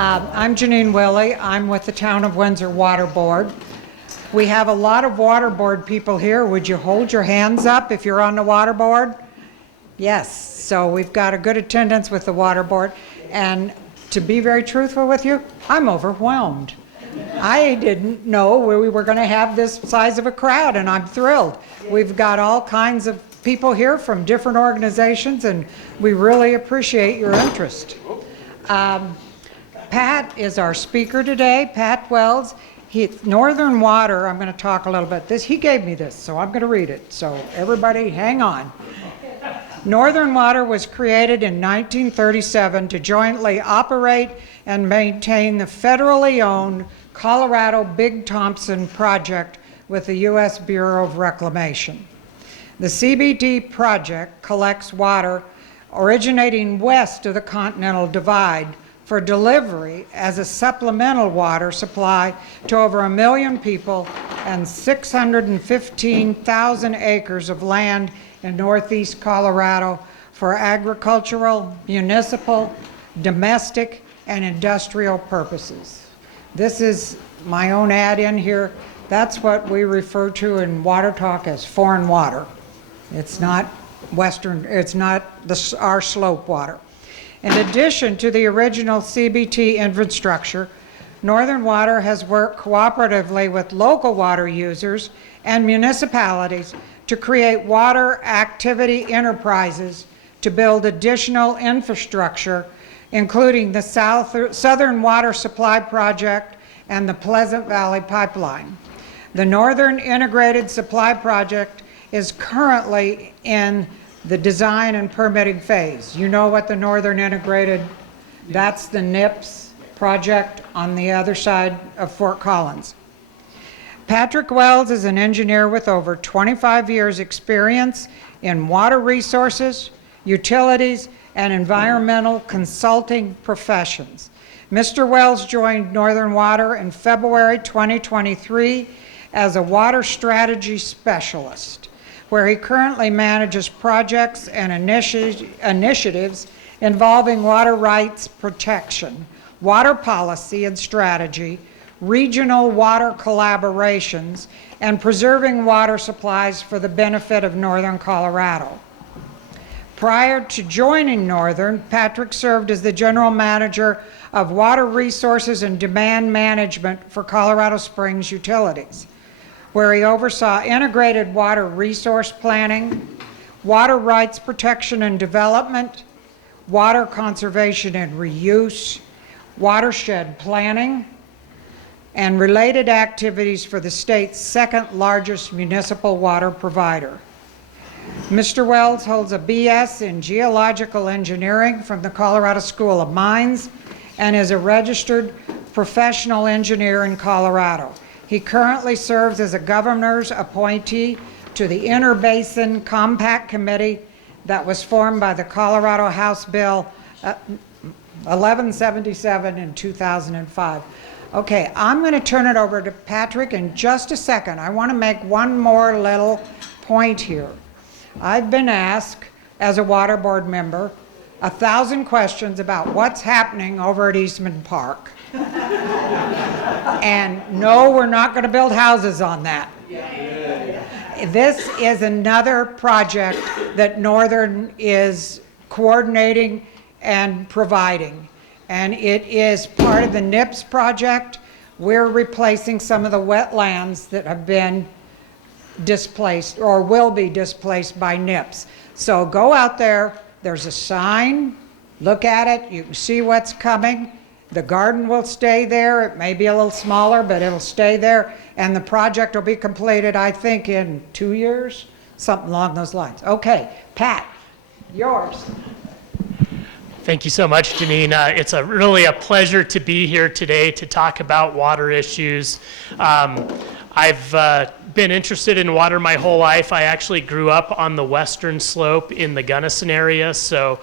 I'm Janine Willey. I'm with the Town of Windsor Water Board. We have a lot of water board people here. Would you hold your hands up if you're on the water board? Yes, so we've got a good attendance with the water board. And to be very truthful with you, I'm overwhelmed. I didn't know we were going to have this size of a crowd, and I'm thrilled. We've got all kinds of people here from different organizations, and we really appreciate your interest. Pat is our speaker today, Pat Wells. Northern Water, I'm going to talk a little bit. He gave me this, so I'm going to read it. So everybody hang on. Northern Water was created in 1937 to jointly operate and maintain the federally owned Colorado Big Thompson project with the U.S. Bureau of Reclamation. The CBD project collects water originating west of the Continental Divide for delivery as a supplemental water supply to over 1 million people and 615,000 acres of land in northeast Colorado for agricultural, municipal, domestic, and industrial purposes. This is my own add in here. That's what we refer to in water talk as foreign water. It's not Western, it's not our slope water. In addition to the original CBT infrastructure, Northern Water has worked cooperatively with local water users and municipalities to create water activity enterprises to build additional infrastructure, including the Southern Water Supply Project and the Pleasant Valley Pipeline. The Northern Integrated Supply Project is currently in the design and permitting phase. You know what the Northern Integrated, that's the NIPS project on the other side of Fort Collins. Patrick Wells is an engineer with over 25 years experience in water resources, utilities, and environmental consulting professions. Mr. Wells joined Northern Water in February 2023 as a water strategy specialist, where he currently manages projects and initiatives involving water rights protection, water policy and strategy, regional water collaborations, and preserving water supplies for the benefit of Northern Colorado. Prior to joining Northern, Patrick served as the general manager of water resources and demand management for Colorado Springs Utilities, where he oversaw integrated water resource planning, water rights protection and development, water conservation and reuse, watershed planning, and related activities for the state's second largest municipal water provider. Mr. Wells holds a BS in geological engineering from the Colorado School of Mines and is a registered professional engineer in Colorado. He currently serves as a governor's appointee to the Interbasin Compact Committee that was formed by the Colorado House Bill 1177 in 2005. Okay, I'm going to turn it over to Patrick in just a second. I want to make one more little point here. I've been asked, as a water board member, 1,000 questions about what's happening over at Eastman Park. And no, we're not going to build houses on that. This is another project that Northern is coordinating and providing. And it is part of the NIPS project. We're replacing some of the wetlands that have been displaced or will be displaced by NIPS. So go out there, there's a sign, look at it, you can see what's coming. The garden will stay there. It may be a little smaller, but it'll stay there. And the project will be completed, I think, in 2 years, something along those lines. Okay, Pat, yours. Thank you so much, Janine. It's really a pleasure to be here today to talk about water issues. I've been interested in water my whole life. I actually grew up on the western slope in the Gunnison area, so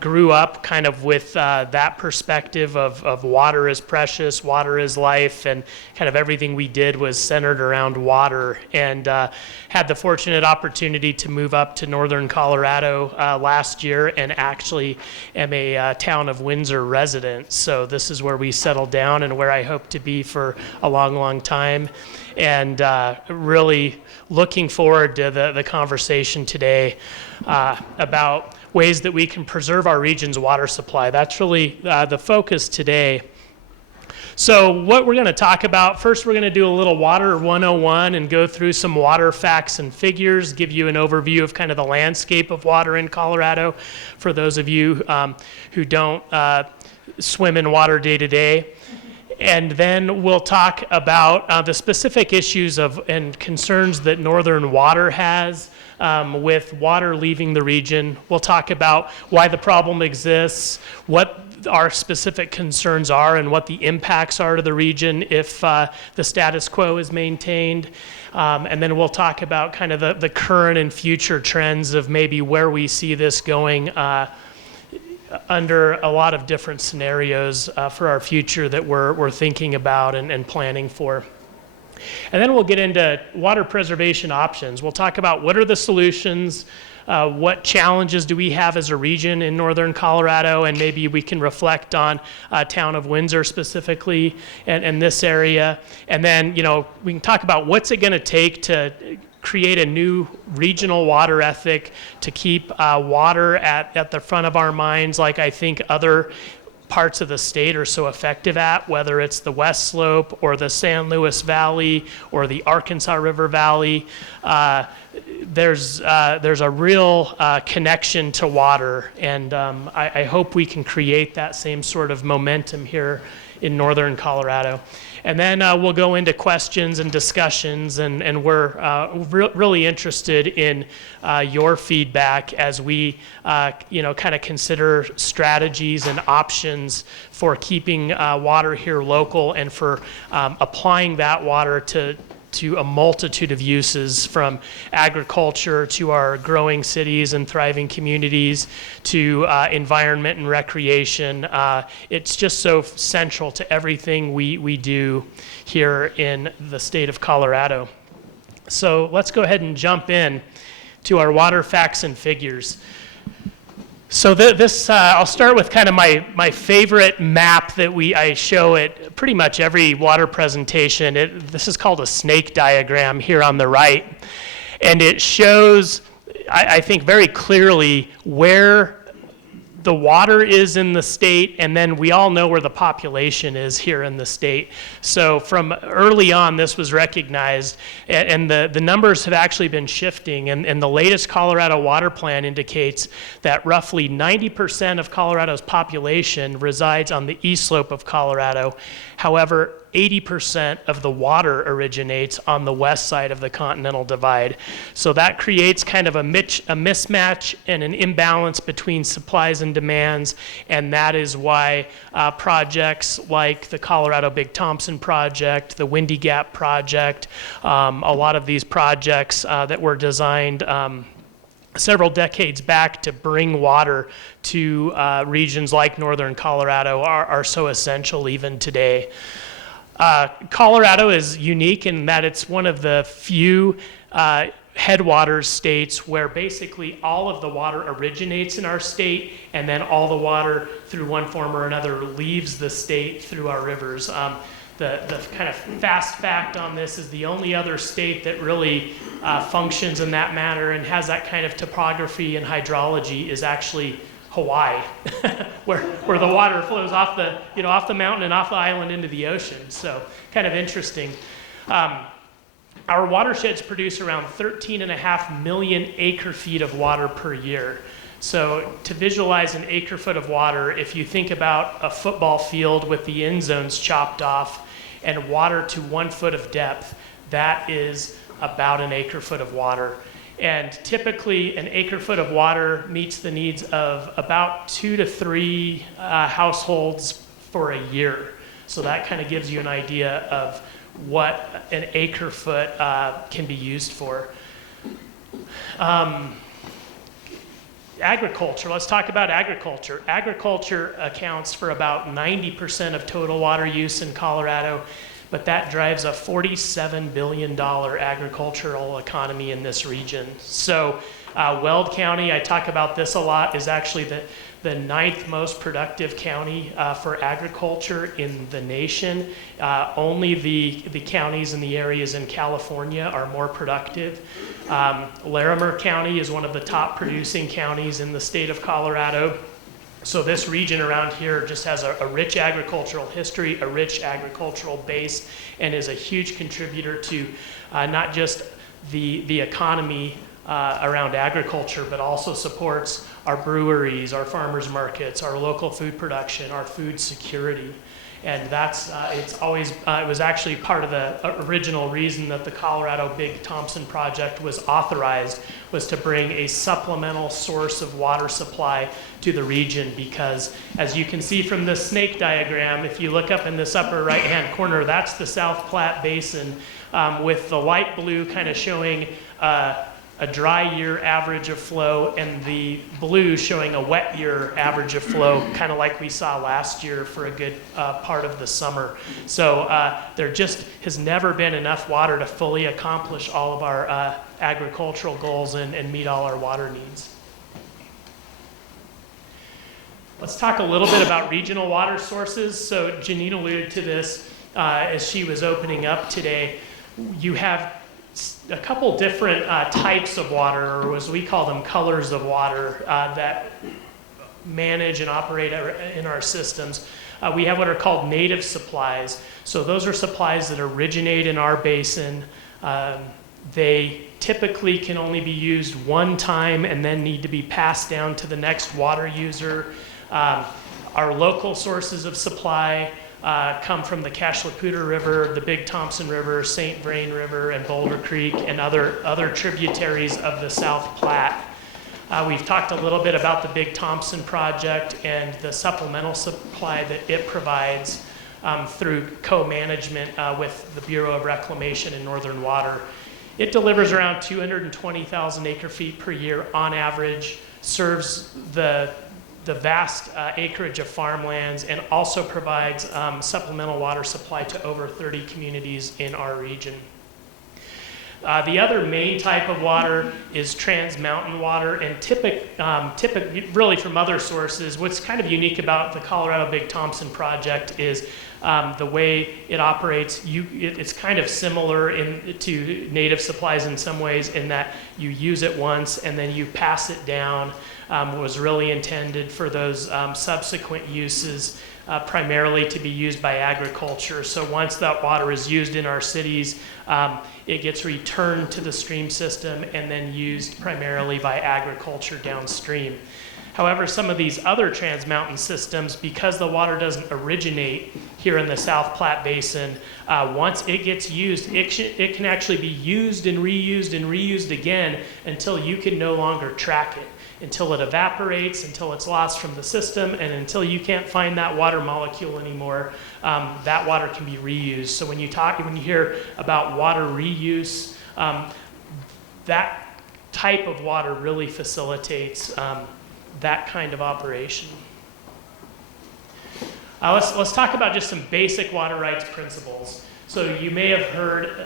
grew up kind of with that perspective of water is precious, water is life, and kind of everything we did was centered around water. And had the fortunate opportunity to move up to northern Colorado last year, and actually am a town of Windsor resident. So this is where we settled down and where I hope to be for a long, long time. And really looking forward to the conversation today about ways that we can preserve our region's water supply. That's really the focus today. So what we're going to talk about, first we're going to do a little Water 101 and go through some water facts and figures, give you an overview of kind of the landscape of water in Colorado for those of you who don't swim in water day to day. And then we'll talk about the specific issues and concerns that Northern Water has with water leaving the region. We'll talk about why the problem exists, what our specific concerns are, and what the impacts are to the region if the status quo is maintained. And then we'll talk about kind of the current and future trends of maybe where we see this going under a lot of different scenarios for our future that we're thinking about and planning for. And then we'll get into water preservation options. We'll talk about what are the solutions, what challenges do we have as a region in northern Colorado, and maybe we can reflect on town of Windsor specifically and this area. And then, we can talk about what's it going to take to create a new regional water ethic to keep water at the front of our minds, like I think other parts of the state are so effective at, whether it's the West Slope or the San Luis Valley or the Arkansas River Valley. There's a real connection to water, and I hope we can create that same sort of momentum here in northern Colorado. And then we'll go into questions and discussions, and we're really interested in your feedback as we, kind of consider strategies and options for keeping water here local and for applying that water to a multitude of uses, from agriculture to our growing cities and thriving communities to environment and recreation. It's just so central to everything we do here in the state of Colorado. So let's go ahead and jump in to our water facts and figures. So this, I'll start with kind of my favorite map that I show at pretty much every water presentation. This is called a snake diagram here on the right. And it shows, I think, very clearly where the water is in the state, and then we all know where the population is here in the state. So from early on, this was recognized, and the numbers have actually been shifting, and the latest Colorado Water Plan indicates that roughly 90% of Colorado's population resides on the east slope of Colorado. However, 80% of the water originates on the west side of the Continental Divide. So that creates kind of a mismatch and an imbalance between supplies and demands, and that is why projects like the Colorado Big Thompson Project, the Windy Gap Project, a lot of these projects that were designed several decades back to bring water to regions like northern Colorado are so essential even today. Colorado is unique in that it's one of the few headwaters states where basically all of the water originates in our state, and then all the water through one form or another leaves the state through our rivers. The kind of fast fact on this is the only other state that really functions in that manner and has that kind of topography and hydrology is actually Hawaii, where the water flows off the mountain and off the island into the ocean. So kind of interesting. Our watersheds produce around 13.5 million acre feet of water per year. So to visualize an acre foot of water, if you think about a football field with the end zones chopped off and water to 1 foot of depth, that is about an acre foot of water. And typically, an acre foot of water meets the needs of about 2 to 3 households for a year. So that kind of gives you an idea of what an acre foot can be used for. Agriculture, let's talk about agriculture. Agriculture accounts for about 90% of total water use in Colorado, but that drives a $47 billion agricultural economy in this region. So Weld County, I talk about this a lot, is actually the ninth most productive county for agriculture in the nation. Only the counties and the areas in California are more productive. Larimer County is one of the top producing counties in the state of Colorado. So this region around here just has a rich agricultural history, a rich agricultural base, and is a huge contributor to not just the economy around agriculture, but also supports our breweries, our farmers markets, our local food production, our food security. And that's, it was actually part of the original reason that the Colorado Big Thompson project was authorized, was to bring a supplemental source of water supply to the region, because as you can see from the snake diagram, if you look up in this upper right-hand corner, that's the South Platte Basin, with the light blue kind of showing a dry year average of flow, and the blue showing a wet year average of flow, kind of like we saw last year for a good part of the summer. So there just has never been enough water to fully accomplish all of our agricultural goals and meet all our water needs. Let's talk a little bit about regional water sources. So Janine alluded to this as she was opening up today. You have a couple different types of water, or as we call them, colors of water, that manage and operate in our systems. We have what are called native supplies. So those are supplies that originate in our basin. They typically can only be used one time and then need to be passed down to the next water user. Our local sources of supply come from the Cache la Poudre River, the Big Thompson River, St. Vrain River, and Boulder Creek, and other tributaries of the South Platte. We've talked a little bit about the Big Thompson project and the supplemental supply that it provides through co-management with the Bureau of Reclamation and Northern Water. It delivers around 220,000 acre feet per year on average, serves the vast acreage of farmlands, and also provides supplemental water supply to over 30 communities in our region. The other main type of water is trans-mountain water, and really from other sources. What's kind of unique about the Colorado Big Thompson project is the way it operates. It's kind of similar to native supplies in some ways, in that you use it once and then you pass it down. Was really intended for those subsequent uses, primarily to be used by agriculture. So once that water is used in our cities, it gets returned to the stream system and then used primarily by agriculture downstream. However, some of these other trans-mountain systems, because the water doesn't originate here in the South Platte Basin, once it gets used, it can actually be used and reused again until you can no longer track it, until it evaporates, until it's lost from the system, and until you can't find that water molecule anymore. That water can be reused. So when you hear about water reuse, that type of water really facilitates that kind of operation. Let's talk about just some basic water rights principles. So you may have heard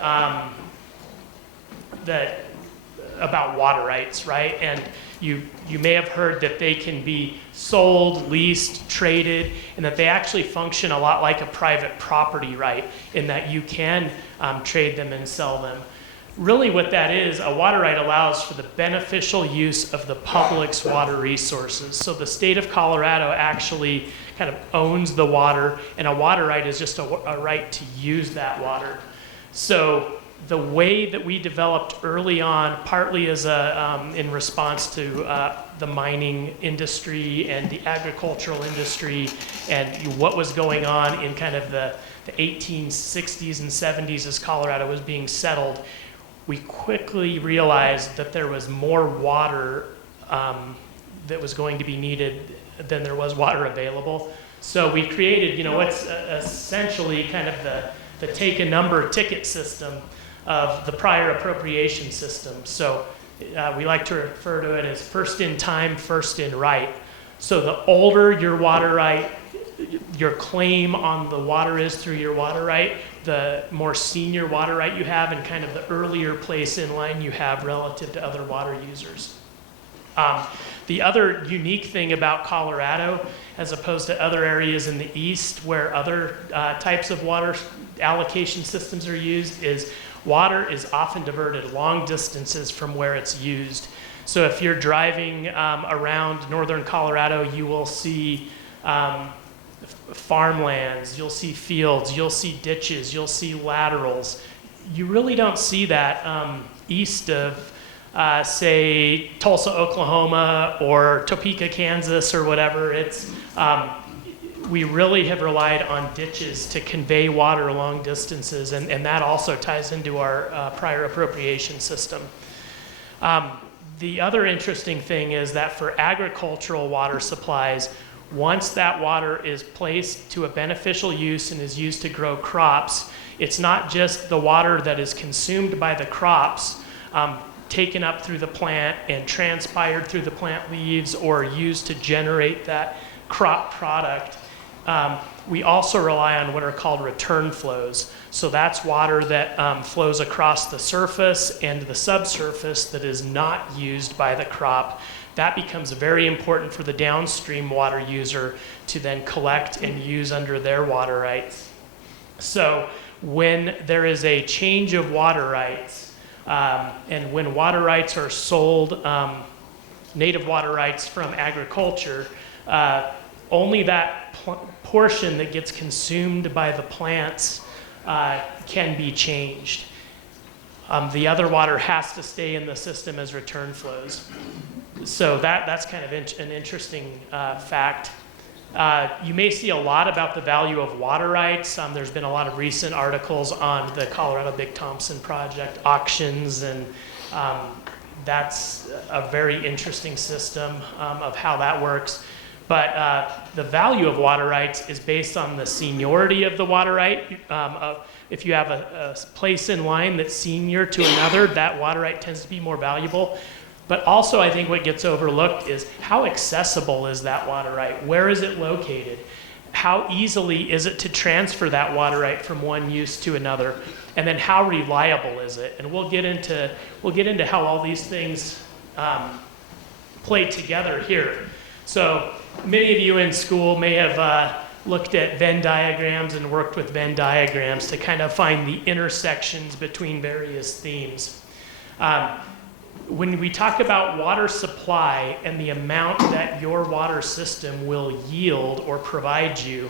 about water rights, right? And you may have heard that they can be sold, leased, traded, and that they actually function a lot like a private property right, in that you can trade them and sell them. Really what that is, a water right allows for the beneficial use of the public's water resources. So the state of Colorado actually kind of owns the water, and a water right is just a right to use that water. So the way that we developed early on, partly as in response to the mining industry and the agricultural industry and what was going on in kind of the 1860s and 70s as Colorado was being settled, we quickly realized that there was more water that was going to be needed than there was water available. So we created, what's essentially kind of the take a number ticket system of the prior appropriation system. So we like to refer to it as first in time, first in right. So the older your water right, your claim on the water is through your water right, the more senior water right you have and kind of the earlier place in line you have relative to other water users. The other unique thing about Colorado, as opposed to other areas in the east where other types of water allocation systems are used, is water is often diverted long distances from where it's used. So if you're driving around northern Colorado, you will see farmlands, you'll see fields, you'll see ditches, you'll see laterals. You really don't see that east of, say, Tulsa, Oklahoma, or Topeka, Kansas, or whatever. It's we really have relied on ditches to convey water long distances, and that also ties into our prior appropriation system. The other interesting thing is that for agricultural water supplies, once that water is placed to a beneficial use and is used to grow crops, it's not just the water that is consumed by the crops, taken up through the plant and transpired through the plant leaves or used to generate that crop product. We also rely on what are called return flows. So that's water that flows across the surface and the subsurface that is not used by the crop. That becomes very important for the downstream water user to then collect and use under their water rights. So when there is a change of water rights, and when water rights are sold, native water rights from agriculture, only that portion that gets consumed by the plants can be changed. The other water has to stay in the system as return flows. So that's kind of an interesting fact. You may see a lot about the value of water rights. There's been a lot of recent articles on the Colorado Big Thompson Project auctions, and that's a very interesting system of how that works. But the value of water rights is based on the seniority of the water right. If you have a place in line that's senior to another, that water right tends to be more valuable. But also, I think what gets overlooked is how accessible is that water right? Where is it located? How easily is it to transfer that water right from one use to another? And then how reliable is it? And we'll get into how all these things play together here. So many of you in school may have looked at Venn diagrams and worked with Venn diagrams to kind of find the intersections between various themes. When we talk about water supply and the amount that your water system will yield or provide you,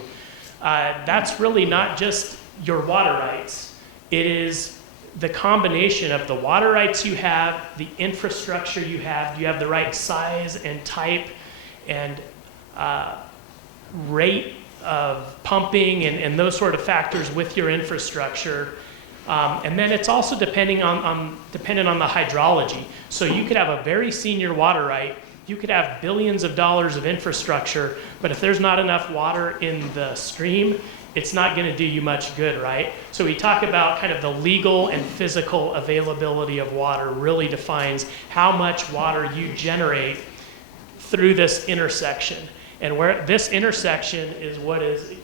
that's really not just your water rights. It is the combination of the water rights you have, the infrastructure you have. Do you have the right size and type and rate of pumping and those sort of factors with your infrastructure? And then it's also dependent on the hydrology. So you could have a very senior water right, you could have billions of dollars of infrastructure, but if there's not enough water in the stream, it's not going to do you much good, right? So we talk about kind of the legal and physical availability of water really defines how much water you generate through this intersection. And where this intersection is what is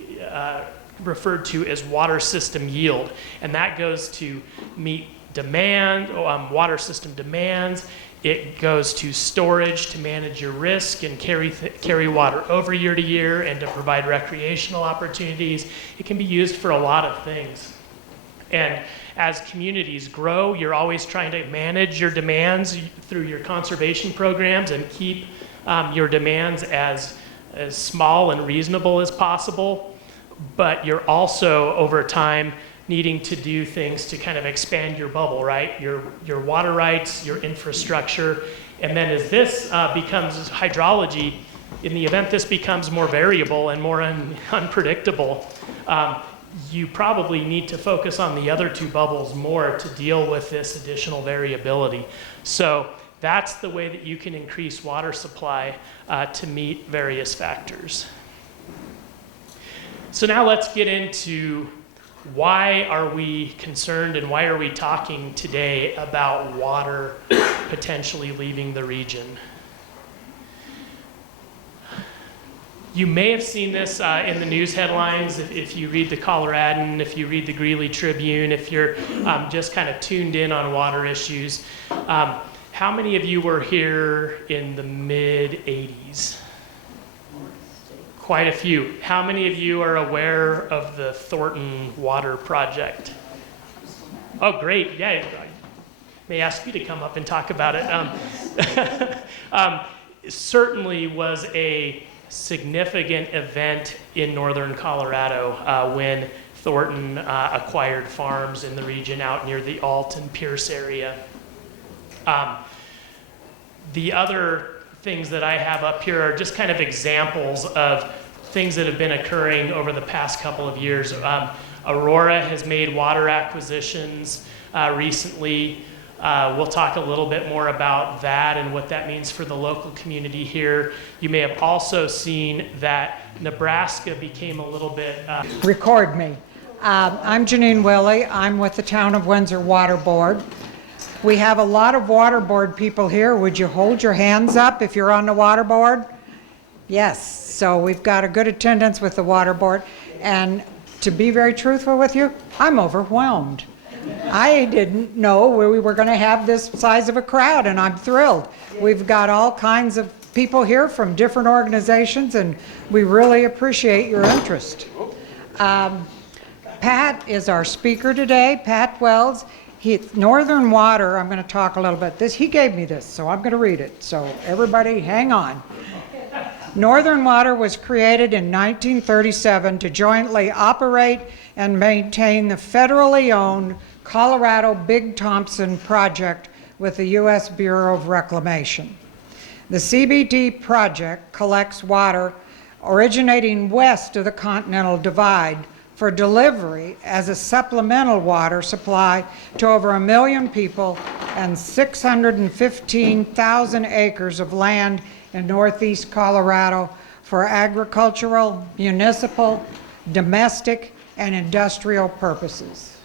referred to as water system yield. And that goes to meet demand, water system demands. It goes to storage to manage your risk and carry water over year to year and to provide recreational opportunities. It can be used for a lot of things. And as communities grow, you're always trying to manage your demands through your conservation programs and keep your demands as small and reasonable as possible. But you're also, over time, needing to do things to kind of expand your bubble, right? Your water rights, your infrastructure. And then as this becomes hydrology, in the event this becomes more variable and more unpredictable, you probably need to focus on the other two bubbles more to deal with this additional variability. So that's the way that you can increase water supply to meet various factors. So now let's get into why are we concerned and why are we talking today about water potentially leaving the region? You may have seen this in the news headlines if you read the Coloradan, if you read the Greeley Tribune, if you're just kind of tuned in on water issues. How many of you were here in the mid-'80s? Quite a few. How many of you are aware of the Thornton Water Project? Oh, great. Yeah, I may ask you to come up and talk about it. It certainly was a significant event in northern Colorado when Thornton acquired farms in the region out near the Alton Pierce area. The other things that I have up here are just kind of examples of things that have been occurring over the past couple of years. Aurora has made water acquisitions recently. We'll talk a little bit more about that and what that means for the local community here. You may have also seen that Nebraska became a little bit... Record me. I'm Janine Willey. I'm with the Town of Windsor Water Board. We have a lot of water board people here. Would you hold your hands up if you're on the water board? Yes, so we've got a good attendance with the water board. And to be very truthful with you, I'm overwhelmed. I didn't know we were going to have this size of a crowd, and I'm thrilled. We've got all kinds of people here from different organizations, and we really appreciate your interest. Pat is our speaker today, Pat Wells. Northern Water, I'm going to talk a little bit. He gave me this, so I'm going to read it. So everybody hang on. Northern Water was created in 1937 to jointly operate and maintain the federally owned Colorado Big Thompson project with the U.S. Bureau of Reclamation. The CBT project collects water originating west of the Continental Divide for delivery as a supplemental water supply to over 1 million people and 615,000 acres of land in northeast Colorado for agricultural, municipal, domestic, and industrial purposes.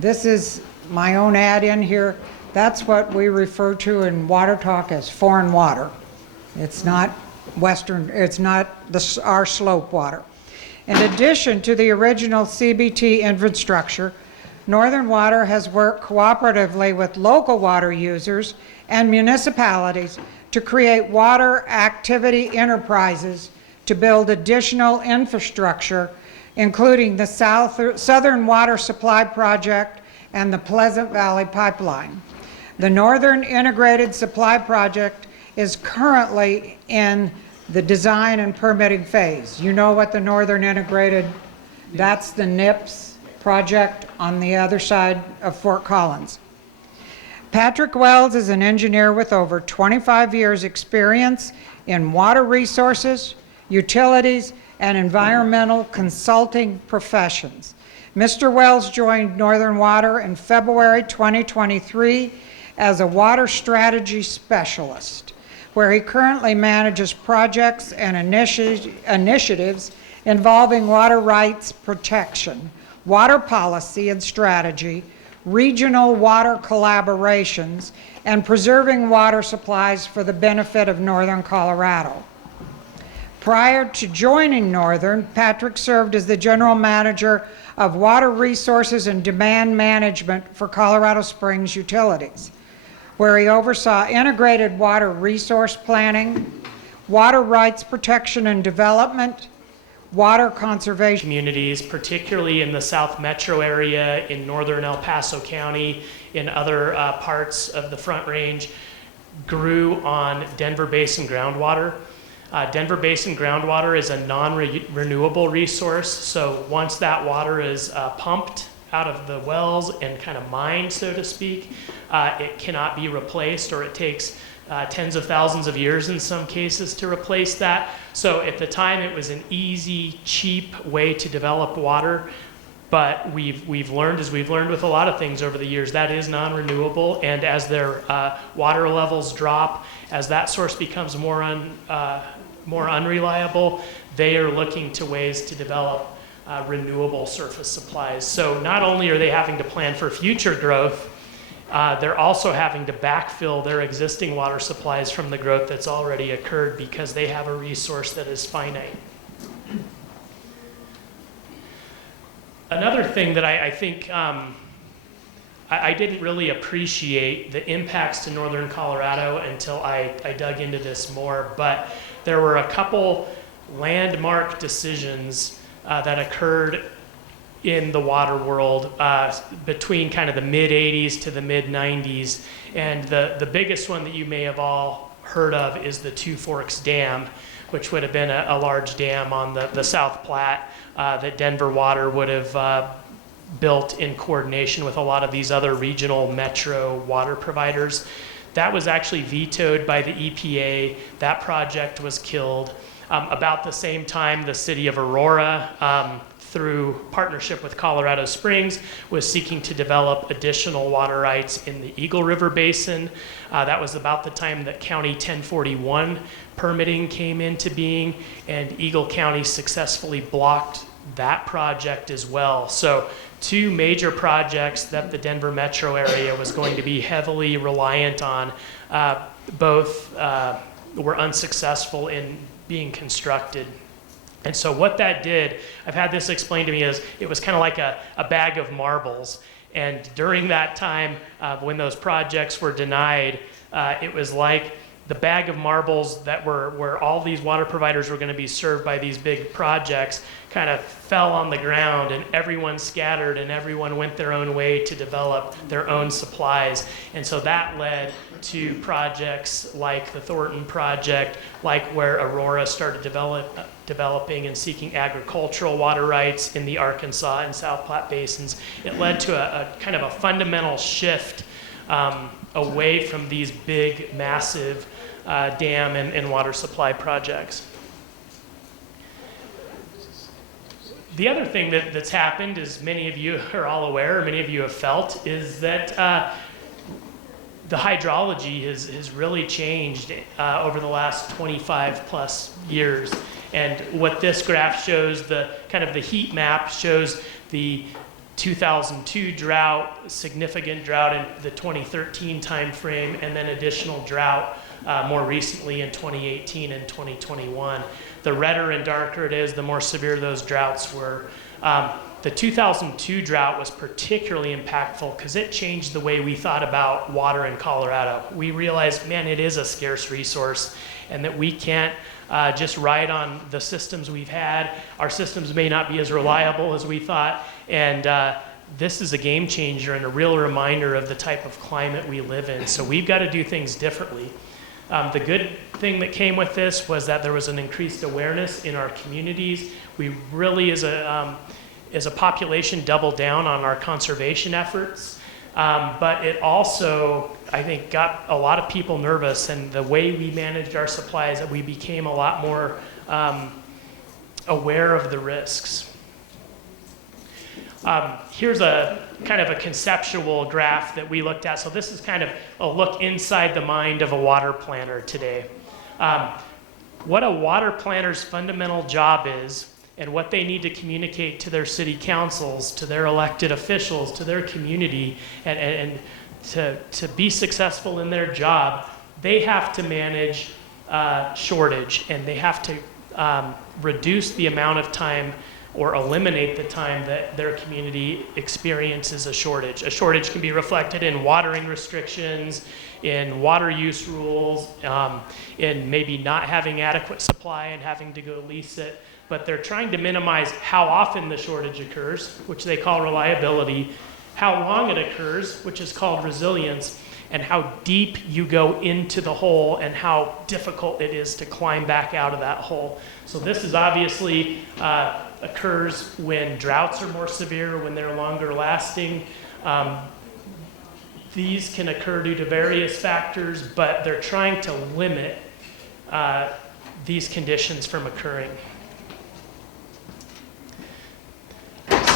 This is my own add in here. That's what we refer to in water talk as foreign water. It's not Western, it's not our slope water. In addition to the original CBT infrastructure, Northern Water has worked cooperatively with local water users and municipalities to create water activity enterprises to build additional infrastructure, including the Southern Water Supply Project and the Pleasant Valley Pipeline. The Northern Integrated Supply Project is currently in the design and permitting phase. You know what the Northern Integrated, that's the NIPS project on the other side of Fort Collins. Patrick Wells is an engineer with over 25 years experience in water resources, utilities, and environmental consulting professions. Mr. Wells joined Northern Water in February 2023 as a water strategy specialist, where he currently manages projects and initiatives involving water rights protection, water policy and strategy, regional water collaborations, and preserving water supplies for the benefit of northern Colorado. Prior to joining Northern, Patrick served as the general manager of water resources and demand management for Colorado Springs Utilities, where he oversaw integrated water resource planning, water rights protection and development, water conservation. Communities, particularly in the South Metro area, in northern El Paso County, in other parts of the Front Range, grew on Denver Basin groundwater. Denver Basin groundwater is a non-renewable resource, so once that water is pumped out of the wells and kind of mined, so to speak, it cannot be replaced, or it takes tens of thousands of years in some cases to replace that. So at the time it was an easy, cheap way to develop water, but we've learned, as we've learned with a lot of things over the years, that is non-renewable, and as their water levels drop, as that source becomes more unreliable, they are looking to ways to develop renewable surface supplies. So not only are they having to plan for future growth, they're also having to backfill their existing water supplies from the growth that's already occurred because they have a resource that is finite. Another thing that I think I didn't really appreciate the impacts to northern Colorado until I dug into this more, but there were a couple landmark decisions that occurred in the water world between kind of the mid-'80s to the mid-'90s. And the biggest one that you may have all heard of is the Two Forks Dam, which would have been a large dam on the South Platte that Denver Water would have built in coordination with a lot of these other regional metro water providers. That was actually vetoed by the EPA. That project was killed. About the same time, the city of Aurora, through partnership with Colorado Springs, was seeking to develop additional water rights in the Eagle River Basin. That was about the time that County 1041 permitting came into being, and Eagle County successfully blocked that project as well. So two major projects that the Denver metro area was going to be heavily reliant on, both were unsuccessful in being constructed. And so what that did, I've had this explained to me as it was kind of like a bag of marbles. And during that time, when those projects were denied, it was like the bag of marbles that were where all these water providers were going to be served by these big projects kind of fell on the ground, and everyone scattered and everyone went their own way to develop their own supplies. And so that led to projects like the Thornton project, like where Aurora started developing and seeking agricultural water rights in the Arkansas and South Platte basins. It led to a kind of a fundamental shift away from these big, massive dam and water supply projects. The other thing that's happened, as many of you are all aware, or many of you have felt, is that the hydrology has really changed over the last 25 plus years. And what this graph shows, the kind of the heat map shows the 2002 drought, significant drought in the 2013 timeframe, and then additional drought more recently in 2018 and 2021. The redder and darker it is, the more severe those droughts were. The 2002 drought was particularly impactful because it changed the way we thought about water in Colorado. We realized, man, it is a scarce resource, and that we can't just ride on the systems we've had. Our systems may not be as reliable as we thought, and this is a game changer and a real reminder of the type of climate we live in. So we've got to do things differently. The good thing that came with this was that there was an increased awareness in our communities. We really, as a population, doubled down on our conservation efforts. But it also, I think, got a lot of people nervous, and the way we managed our supplies, that we became a lot more aware of the risks. Here's a kind of a conceptual graph that we looked at. So this is kind of a look inside the mind of a water planner today. What a water planner's fundamental job is, and what they need to communicate to their city councils, to their elected officials, to their community, and to be successful in their job, they have to manage shortage, and they have to reduce the amount of time or eliminate the time that their community experiences a shortage. A shortage can be reflected in watering restrictions, in water use rules, in maybe not having adequate supply and having to go lease it. But they're trying to minimize how often the shortage occurs, which they call reliability, how long it occurs, which is called resilience, and how deep you go into the hole and how difficult it is to climb back out of that hole. So this is obviously occurs when droughts are more severe, when they're longer lasting. These can occur due to various factors, but they're trying to limit these conditions from occurring.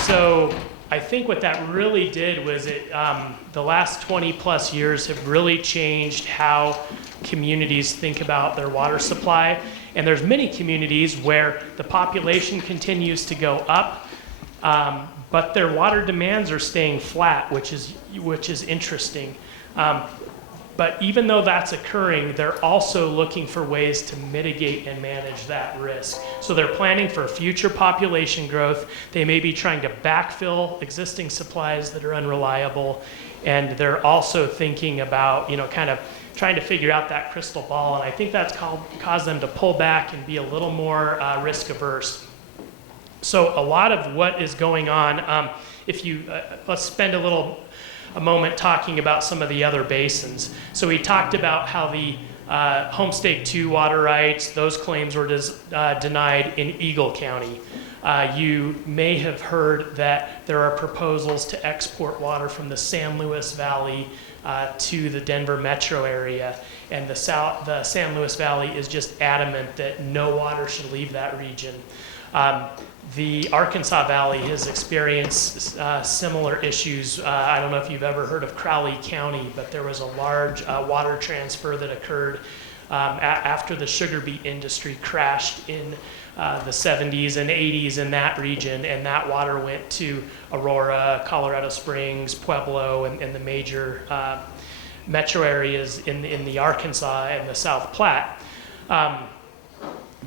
So I think what that really did was the last 20 plus years have really changed how communities think about their water supply. And there's many communities where the population continues to go up, but their water demands are staying flat, which is interesting. But even though that's occurring, they're also looking for ways to mitigate and manage that risk. So they're planning for future population growth. They may be trying to backfill existing supplies that are unreliable. And they're also thinking about, kind of trying to figure out that crystal ball. And I think that's caused them to pull back and be a little more risk averse. So a lot of what is going on, let's spend a moment talking about some of the other basins. So we talked about how the Homestake 2 water rights, those claims were denied in Eagle County. You may have heard that there are proposals to export water from the San Luis Valley to the Denver metro area. And the San Luis Valley is just adamant that no water should leave that region. The Arkansas Valley has experienced similar issues. I don't know if you've ever heard of Crowley County, but there was a large water transfer that occurred after the sugar beet industry crashed in the 70s and 80s in that region, and that water went to Aurora, Colorado Springs, Pueblo, and the major metro areas in the Arkansas and the South Platte.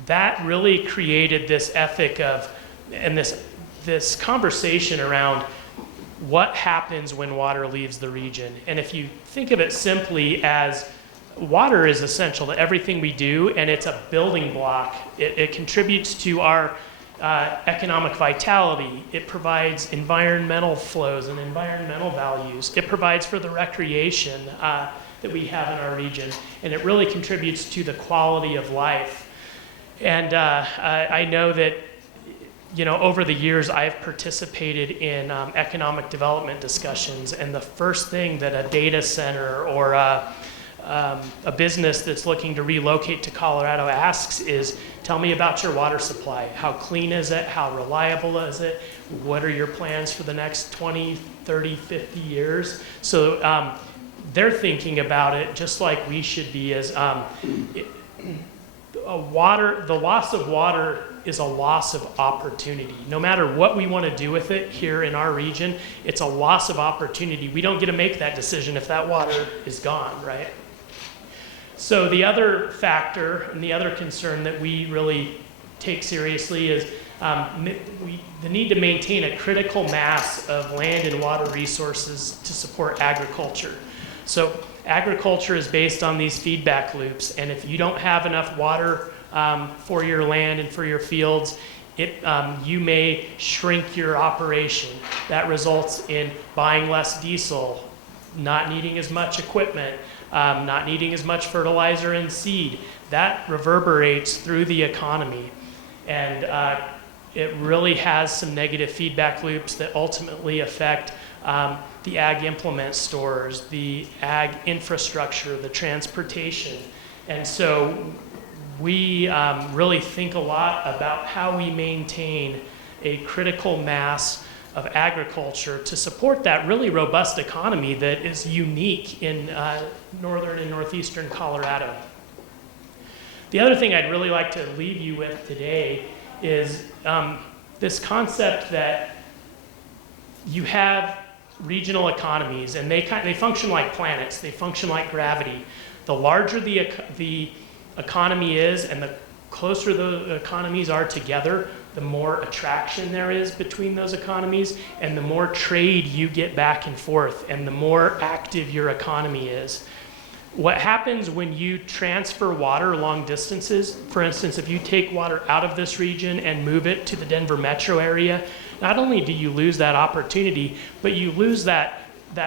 That really created this ethic of, and this conversation around what happens when water leaves the region. And if you think of it simply as water is essential to everything we do, and it's a building block. It contributes to our economic vitality. It provides environmental flows and environmental values. It provides for the recreation that we have in our region, and it really contributes to the quality of life. And I know that over the years, I've participated in economic development discussions, and the first thing that a data center or a business that's looking to relocate to Colorado asks is, tell me about your water supply. How clean is it? How reliable is it? What are your plans for the next 20, 30, 50 years? So they're thinking about it just like we should be, as the loss of water is a loss of opportunity. No matter what we want to do with it here in our region, it's a loss of opportunity. We don't get to make that decision if that water is gone, right? So the other factor and the other concern that we really take seriously is the need to maintain a critical mass of land and water resources to support agriculture. So agriculture is based on these feedback loops, and if you don't have enough water for your land and for your fields, you may shrink your operation. That results in buying less diesel, not needing as much equipment, not needing as much fertilizer and seed. That reverberates through the economy. And it really has some negative feedback loops that ultimately affect the ag implement stores, the ag infrastructure, the transportation. And so we really think a lot about how we maintain a critical mass of agriculture to support that really robust economy that is unique in northern and northeastern Colorado. The other thing I'd really like to leave you with today is this concept that you have regional economies, and they function like planets, they function like gravity. The larger the economy is and the closer the economies are together, the more attraction there is between those economies, and the more trade you get back and forth, and the more active your economy is. What happens when you transfer water long distances, for instance, if you take water out of this region and move it to the Denver metro area, not only do you lose that opportunity, but you lose that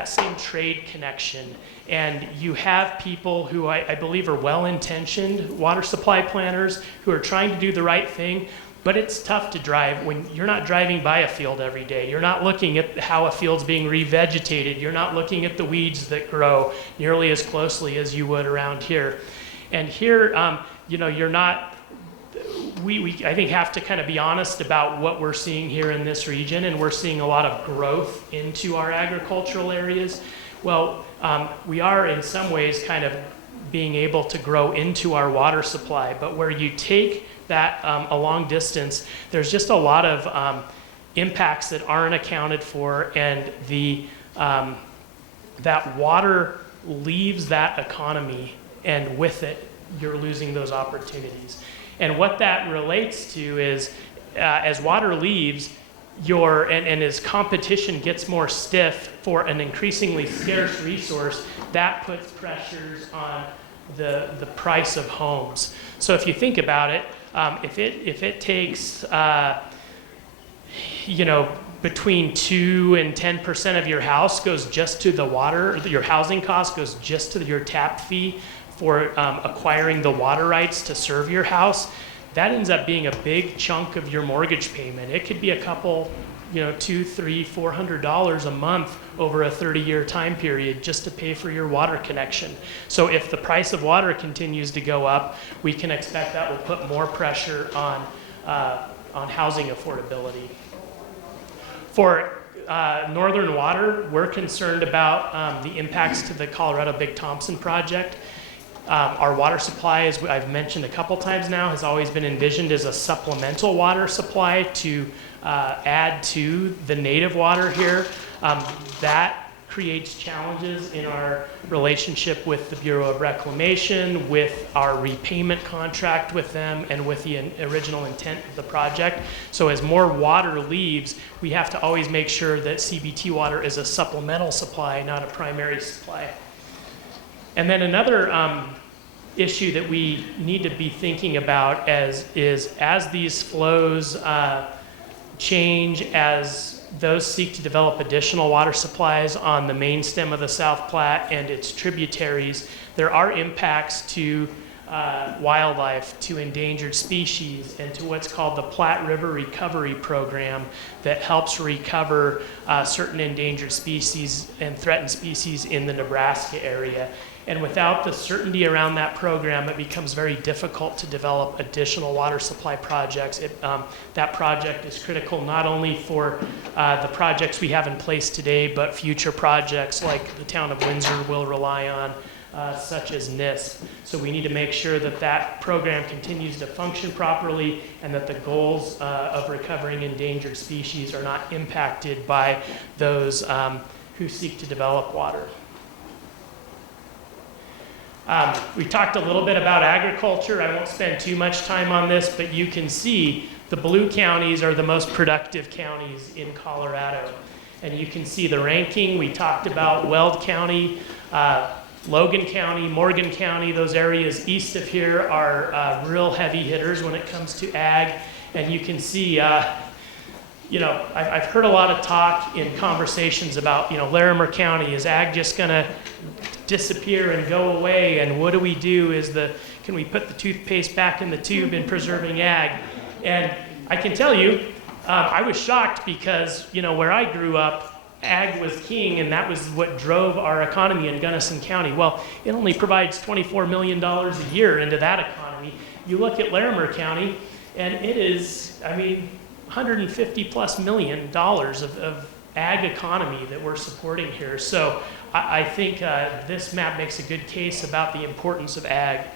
same trade connection. And you have people who I believe are well-intentioned water supply planners who are trying to do the right thing, but it's tough to drive when you're not driving by a field every day. You're not looking at how a field's being revegetated. You're not looking at the weeds that grow nearly as closely as you would around here. And here, you're not, I think, have to kind of be honest about what we're seeing here in this region, and we're seeing a lot of growth into our agricultural areas. Well, we are in some ways kind of being able to grow into our water supply, but where you take that a long distance, there's just a lot of impacts that aren't accounted for, and that water leaves that economy, and with it, you're losing those opportunities. And what that relates to is, as water leaves, and as competition gets more stiff for an increasingly scarce resource, that puts pressures on the price of homes. So if you think about it, if it takes between 2 and 10% of your house goes just to the water, your housing cost goes just to your tap fee for acquiring the water rights to serve your house, that ends up being a big chunk of your mortgage payment. It could be a couple, $200, $300, $400 a month over a 30-year time period just to pay for your water connection. So if the price of water continues to go up, we can expect that will put more pressure on housing affordability. For Northern Water, we're concerned about the impacts to the Colorado Big Thompson project. Our water supply, as I've mentioned a couple times now, has always been envisioned as a supplemental water supply to add to the native water here. That creates challenges in our relationship with the Bureau of Reclamation, with our repayment contract with them, and with the original intent of the project. So as more water leaves, we have to always make sure that CBT water is a supplemental supply, not a primary supply. And then another issue that we need to be thinking about as these flows change, as those seek to develop additional water supplies on the main stem of the South Platte and its tributaries, there are impacts to wildlife, to endangered species, and to what's called the Platte River Recovery Program that helps recover certain endangered species and threatened species in the Nebraska area. And without the certainty around that program, it becomes very difficult to develop additional water supply projects. That project is critical not only for the projects we have in place today, but future projects like the town of Windsor will rely on, such as NISP. So we need to make sure that that program continues to function properly, and that the goals of recovering endangered species are not impacted by those who seek to develop water. We talked a little bit about agriculture. I won't spend too much time on this, but you can see the blue counties are the most productive counties in Colorado. And you can see the ranking. We talked about Weld County, Logan County, Morgan County. Those areas east of here are real heavy hitters when it comes to ag. And you can see, I've heard a lot of talk in conversations about, Larimer County, is ag just gonna disappear and go away, and what do we do? Can we put the toothpaste back in the tube in preserving ag? And I can tell you, I was shocked because, where I grew up, ag was king, and that was what drove our economy in Gunnison County. Well, it only provides $24 million a year into that economy. You look at Larimer County, and it is, $150+ million of ag economy that we're supporting here. So I think this map makes a good case about the importance of ag.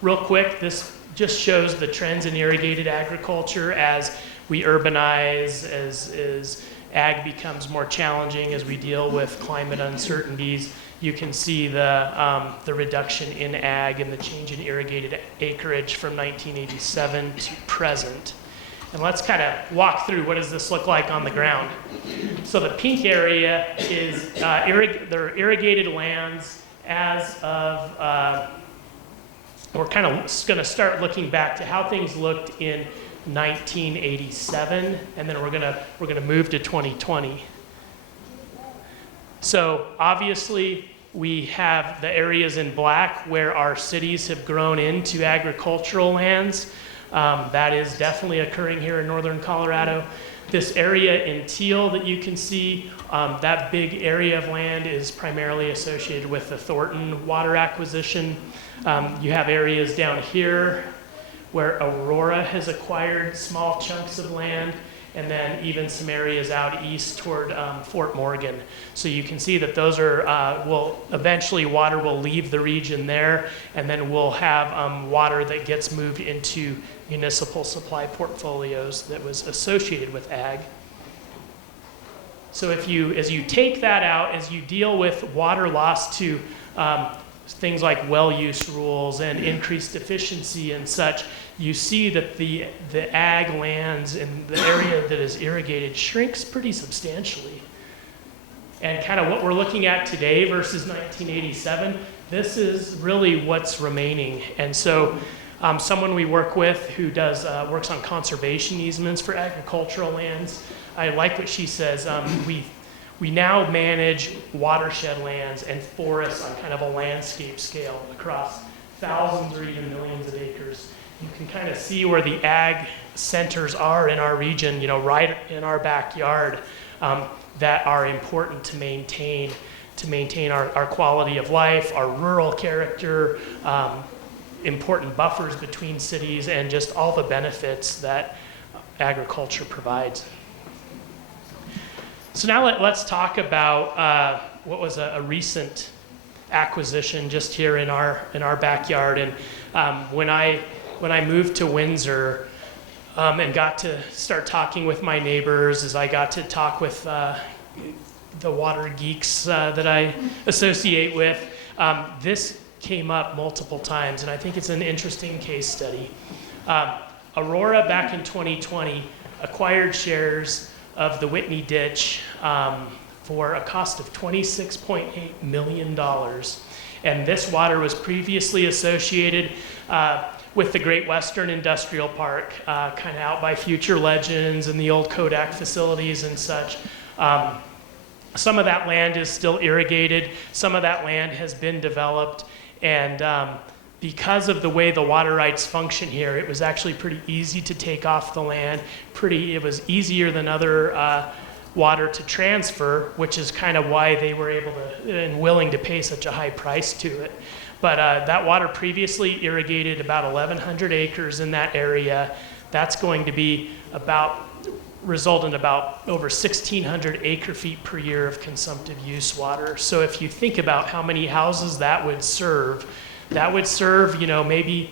Real quick, this just shows the trends in irrigated agriculture as we urbanize, as ag becomes more challenging, as we deal with climate uncertainties. You can see the reduction in ag and the change in irrigated acreage from 1987 to present. And let's kind of walk through what does this look like on the ground. So the pink area is their irrigated lands as of, we're kind of going to start looking back to how things looked in 1987, and then we're going to move to 2020. So obviously we have the areas in black where our cities have grown into agricultural lands. That is definitely occurring here in northern Colorado. This area in teal that you can see, that big area of land is primarily associated with the Thornton water acquisition. You have areas down here where Aurora has acquired small chunks of land. and then even some areas out east toward Fort Morgan. So you can see that those are, eventually water will leave the region there, and then we'll have water that gets moved into municipal supply portfolios that was associated with ag. So as you take that out, as you deal with water loss to things like well use rules and increased efficiency and such, you see that the ag lands in the area that is irrigated shrinks pretty substantially. And kind of what we're looking at today versus 1987, this is really what's remaining. And so someone we work with who works on conservation easements for agricultural lands, I like what she says. We now manage watershed lands and forests on kind of a landscape scale across thousands or even millions of acres. You can kind of see where the ag centers are in our region, right in our backyard, that are important to maintain our quality of life, our rural character, important buffers between cities, and just all the benefits that agriculture provides. So now let's talk about what was a recent acquisition just here in our backyard. And when I moved to Windsor and got to start talking with my neighbors, as I got to talk with the water geeks that I associate with, this came up multiple times, and I think it's an interesting case study. Aurora, back in 2020, acquired shares of the Whitney Ditch for a cost of $26.8 million. And this water was previously associated with the Great Western Industrial Park, kind of out by Future Legends and the old Kodak facilities and such. Some of that land is still irrigated. Some of that land has been developed. And because of the way the water rights function here, it was actually pretty easy to take off the land. It was easier than other water to transfer, which is kind of why they were able to and willing to pay such a high price to it. But that water previously irrigated about 1,100 acres in that area. That's going to result in about over 1,600 acre feet per year of consumptive use water. So if you think about how many houses that would serve, maybe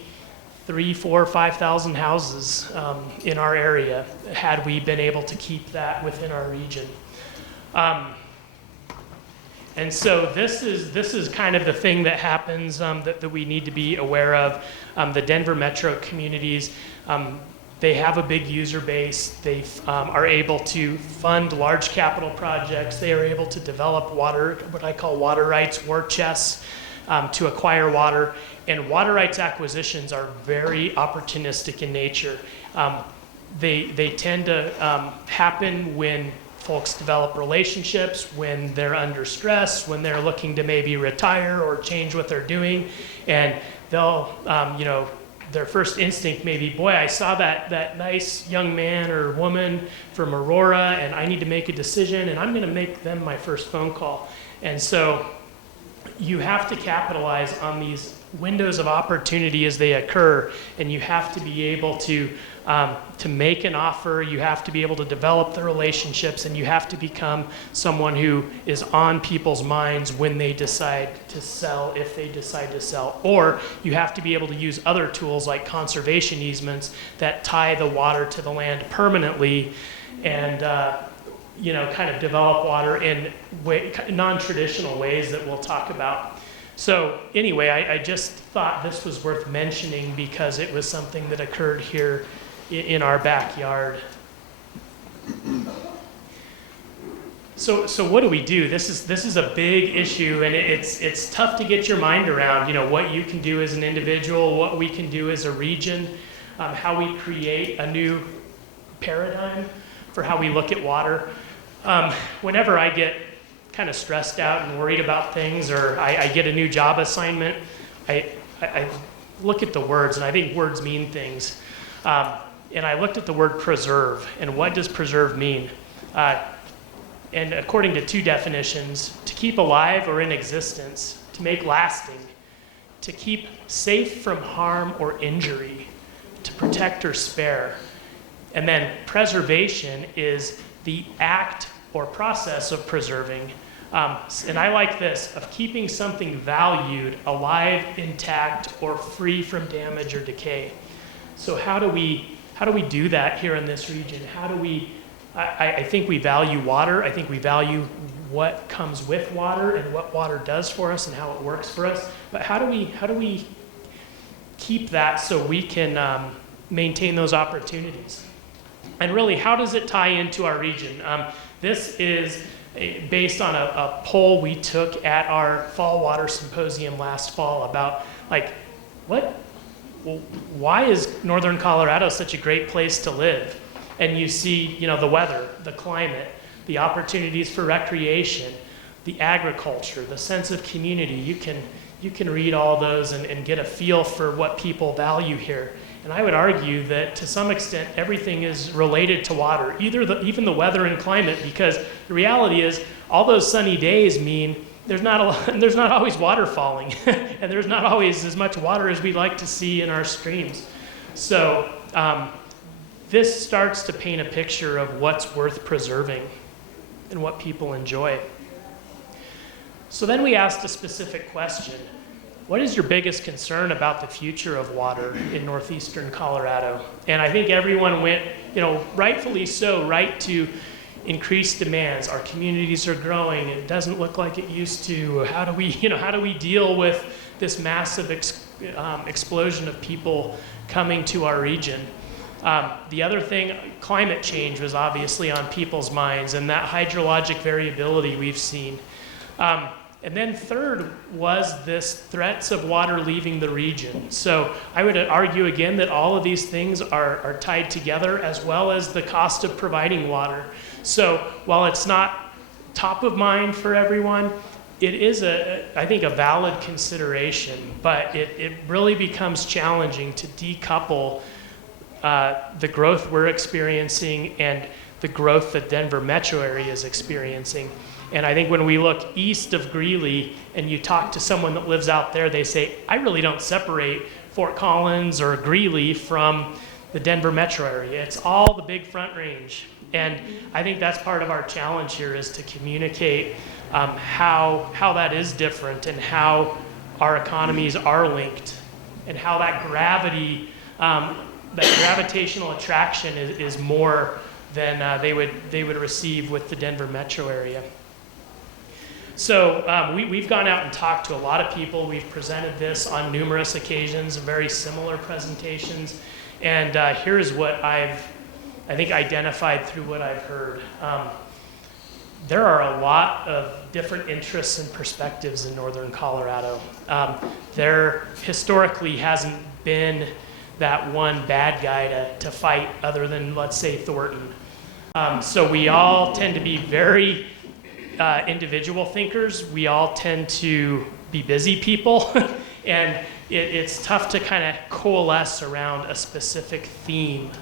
3,000, 4,000, 5,000 houses in our area had we been able to keep that within our region. And so this is kind of the thing that happens that we need to be aware of. The Denver metro communities, they have a big user base. They are able to fund large capital projects. They are able to develop what I call water rights, war chests, to acquire water. And water rights acquisitions are very opportunistic in nature. They tend to happen when folks develop relationships, when they're under stress, when they're looking to maybe retire or change what they're doing. And they'll, their first instinct may be, boy, I saw that nice young man or woman from Aurora, and I need to make a decision, and I'm going to make them my first phone call. And so you have to capitalize on these windows of opportunity as they occur, and you have to be able to make an offer. You have to be able to develop the relationships, and you have to become someone who is on people's minds when they decide to sell, if they decide to sell. Or you have to be able to use other tools like conservation easements that tie the water to the land permanently, and kind of develop water in non-traditional ways that we'll talk about. So anyway, I just thought this was worth mentioning because it was something that occurred here in our backyard. So what do we do? This is a big issue, and it's tough to get your mind around. What you can do as an individual, what we can do as a region, how we create a new paradigm for how we look at water. Whenever I get kind of stressed out and worried about things, or I get a new job assignment, I look at the words, and I think words mean things. And I looked at the word preserve, and what does preserve mean? And according to two definitions, to keep alive or in existence, to make lasting, to keep safe from harm or injury, to protect or spare. And then preservation is the act or process of preserving. And I like this, of keeping something valued alive, intact, or free from damage or decay. So how do we do that here in this region? I think we value water. I think we value what comes with water and what water does for us and how it works for us. But how do we keep that so we can maintain those opportunities? And really, how does it tie into our region? This is based on a poll we took at our fall water symposium last fall about why is Northern Colorado such a great place to live? And you see, the weather, the climate, the opportunities for recreation, the agriculture, the sense of community. You can read all those and get a feel for what people value here. And I would argue that to some extent, everything is related to water, even the weather and climate, because the reality is all those sunny days mean there's not always water falling, and there's not always as much water as we'd like to see in our streams. So this starts to paint a picture of what's worth preserving and what people enjoy. So then we asked a specific question. What is your biggest concern about the future of water in northeastern Colorado? And I think everyone went, rightfully so, right to increased demands. Our communities are growing. It doesn't look like it used to. How do we deal with this massive explosion of people coming to our region? The other thing, climate change was obviously on people's minds, and that hydrologic variability we've seen. And then third was this threats of water leaving the region. So I would argue again that all of these things are tied together, as well as the cost of providing water. So while it's not top of mind for everyone, it is, I think, a valid consideration, but it really becomes challenging to decouple the growth we're experiencing and the growth that Denver metro area is experiencing. And I think when we look east of Greeley and you talk to someone that lives out there, they say, I really don't separate Fort Collins or Greeley from the Denver metro area. It's all the big Front Range. And I think that's part of our challenge here, is to communicate how that is different and how our economies are linked, and how that gravitational attraction is more than they would receive with the Denver metro area. So we've gone out and talked to a lot of people. We've presented this on numerous occasions, very similar presentations. And here's what I think identified through what I've heard. There are a lot of different interests and perspectives in northern Colorado. There historically hasn't been that one bad guy to fight other than, let's say, Thornton. So we all tend to be very individual thinkers. We all tend to be busy people, and it's tough to kind of coalesce around a specific theme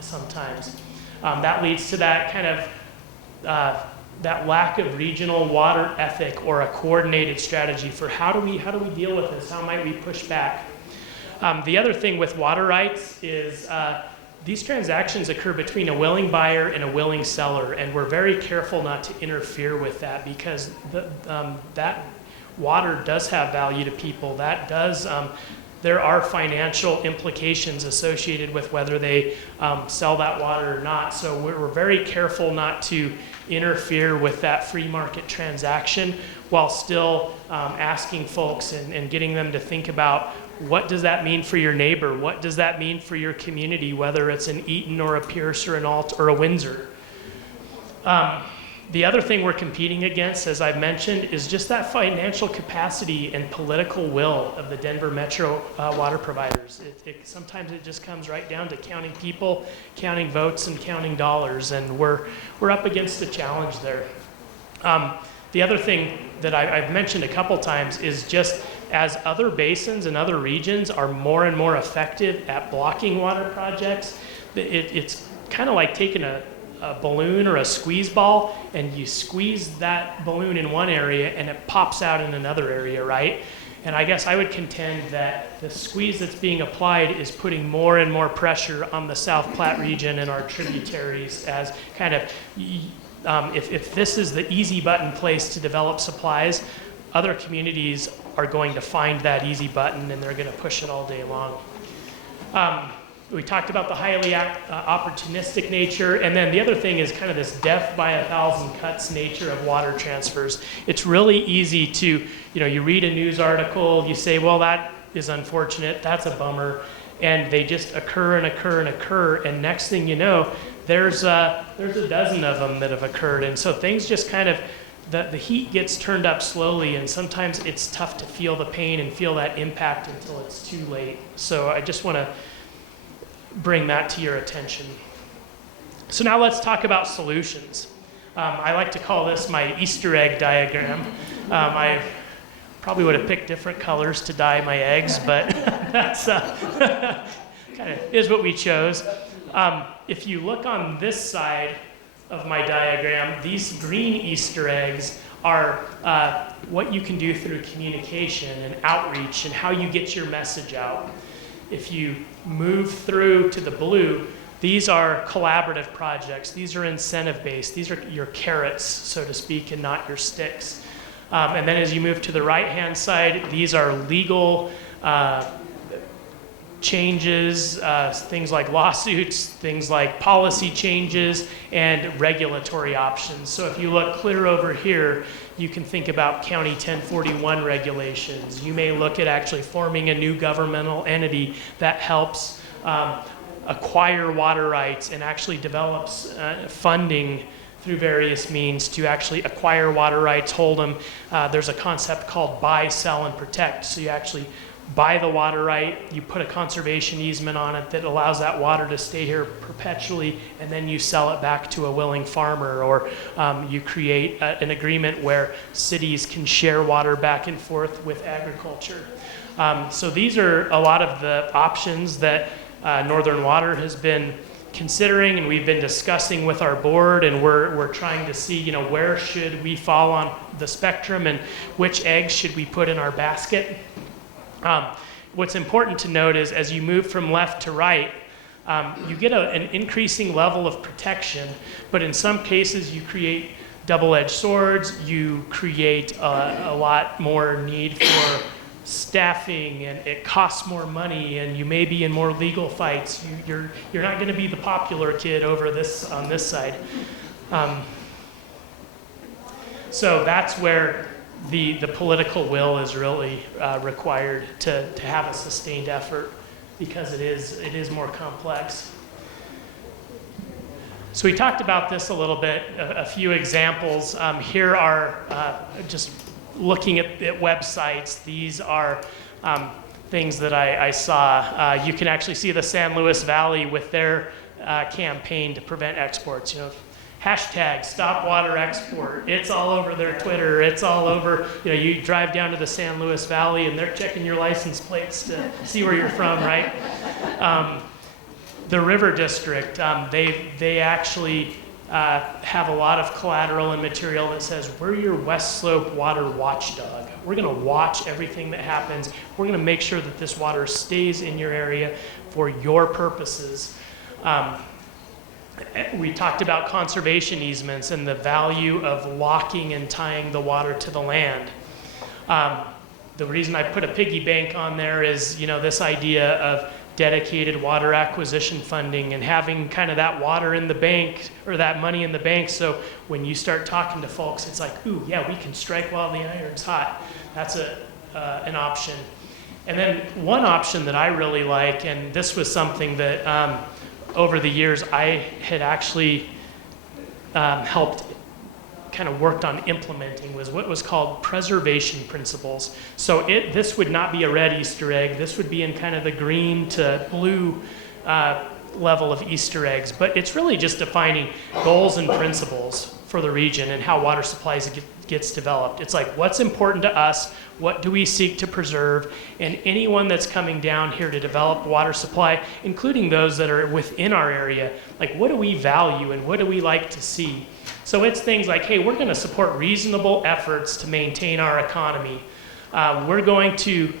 sometimes. That leads to that kind of that lack of regional water ethic or a coordinated strategy for how do we deal with this? How might we push back? The other thing with water rights is these transactions occur between a willing buyer and a willing seller, and we're very careful not to interfere with that, because that water does have value to people. That does, there are financial implications associated with whether they sell that water or not. So we're very careful not to interfere with that free market transaction, while still asking folks and getting them to think about, what does that mean for your neighbor? What does that mean for your community, whether it's an Eaton or a Pierce or an Alt or a Windsor? The other thing we're competing against, as I've mentioned, is just that financial capacity and political will of the Denver metro water providers. Sometimes it just comes right down to counting people, counting votes, and counting dollars, and we're up against a challenge there. The other thing that I've mentioned a couple times is just as other basins and other regions are more and more effective at blocking water projects, it's kind of like taking a a balloon or a squeeze ball, and you squeeze that balloon in one area and it pops out in another area, right? And I guess I would contend that the squeeze that's being applied is putting more and more pressure on the South Platte region and our tributaries as kind of, if this is the easy button place to develop supplies, other communities are going to find that easy button and they're going to push it all day long. We talked about the highly opportunistic nature, and then the other thing is kind of this death by a thousand cuts nature of water transfers. It's really easy to, you read a news article, you say, well, that is unfortunate, that's a bummer, and they just occur and occur and occur, and next thing you know, there's a dozen of them that have occurred, and so things just kind of, the heat gets turned up slowly, and sometimes it's tough to feel the pain and feel that impact until it's too late. So I just want to bring that to your attention. So now let's talk about solutions. I like to call this my Easter egg diagram. I probably would have picked different colors to dye my eggs, but that's kind of is what we chose. If you look on this side of my diagram, these green Easter eggs are what you can do through communication and outreach and how you get your message out. If you move through to the blue, these are collaborative projects. These are incentive-based. These are your carrots, so to speak, and not your sticks. And then as you move to the right-hand side, these are legal changes, things like lawsuits, things like policy changes, and regulatory options. So if you look clear over here, you can think about County 1041 regulations. You may look at actually forming a new governmental entity that helps acquire water rights and actually develops funding through various means to actually acquire water rights, hold them. There's a concept called buy, sell, and protect. So you actually buy the water right, you put a conservation easement on it that allows that water to stay here perpetually, and then you sell it back to a willing farmer, or you create an agreement where cities can share water back and forth with agriculture. So these are a lot of the options that Northern Water has been considering, and we've been discussing with our board, and we're trying to see, where should we fall on the spectrum and which eggs should we put in our basket. What's important to note is as you move from left to right, you get an increasing level of protection, but in some cases you create double-edged swords, you create a lot more need for staffing, and it costs more money, and you may be in more legal fights. You're not going to be the popular kid over this on this side. So that's where the political will is really required to have a sustained effort, because it is more complex. So we talked about this a little bit, a few examples. Here are just looking at websites. These are things that I saw. You can actually see the San Luis Valley with their campaign to prevent exports. Hashtag stop water export. It's all over their Twitter. It's all over, you drive down to the San Luis Valley and they're checking your license plates to see where you're from, right? The River District, they actually have a lot of collateral and material that says, we're your West Slope water watchdog. We're gonna watch everything that happens. We're gonna make sure that this water stays in your area for your purposes. We talked about conservation easements and the value of locking and tying the water to the land. The reason I put a piggy bank on there is, this idea of dedicated water acquisition funding and having kind of that water in the bank, or that money in the bank, so when you start talking to folks, it's like, ooh, yeah, we can strike while the iron's hot. That's an option. And then one option that I really like, and this was something that over the years I had actually helped kind of worked on implementing, was what was called preservation principles. So this would not be a red Easter egg. This would be in kind of the green to blue level of Easter eggs. But it's really just defining goals and principles for the region and how water supplies gets developed. It's like, what's important to us? What do we seek to preserve? And anyone that's coming down here to develop water supply, including those that are within our area, like, what do we value and what do we like to see? So it's things like, hey, we're going to support reasonable efforts to maintain our economy. We're going to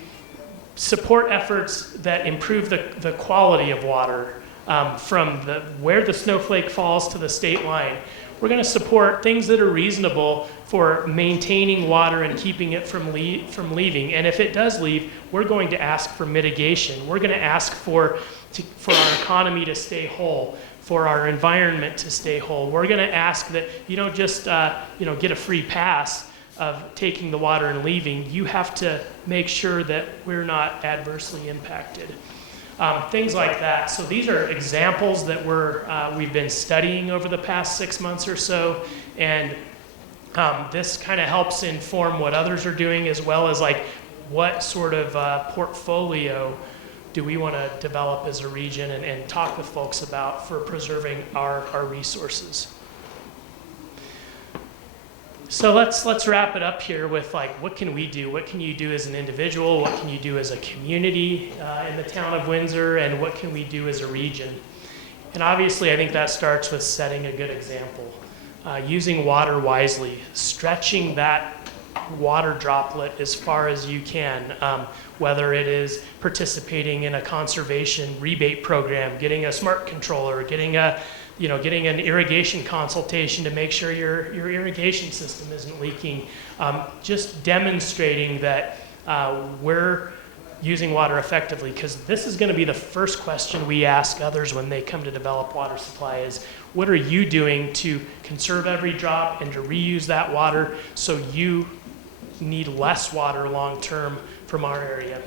support efforts that improve the quality of water from where the snowflake falls to the state line. We're going to support things that are reasonable for maintaining water and keeping it from leaving. And if it does leave, we're going to ask for mitigation. We're going to ask for our economy to stay whole, for our environment to stay whole. We're going to ask that you don't just get a free pass of taking the water and leaving. You have to make sure that we're not adversely impacted. Things like that. So these are examples that we've been studying over the past 6 months or so, and this kind of helps inform what others are doing, as well as like what sort of portfolio do we want to develop as a region and talk with folks about for preserving our resources. So let's wrap it up here with like, what can we do? What can you do as an individual? What can you do as a community in the town of Windsor? And what can we do as a region? And obviously, I think that starts with setting a good example. Using water wisely, stretching that water droplet as far as you can, whether it is participating in a conservation rebate program, getting a smart controller, getting an irrigation consultation to make sure your irrigation system isn't leaking. Just demonstrating that we're using water effectively, because this is going to be the first question we ask others when they come to develop water supply is, what are you doing to conserve every drop and to reuse that water so you need less water long term from our area?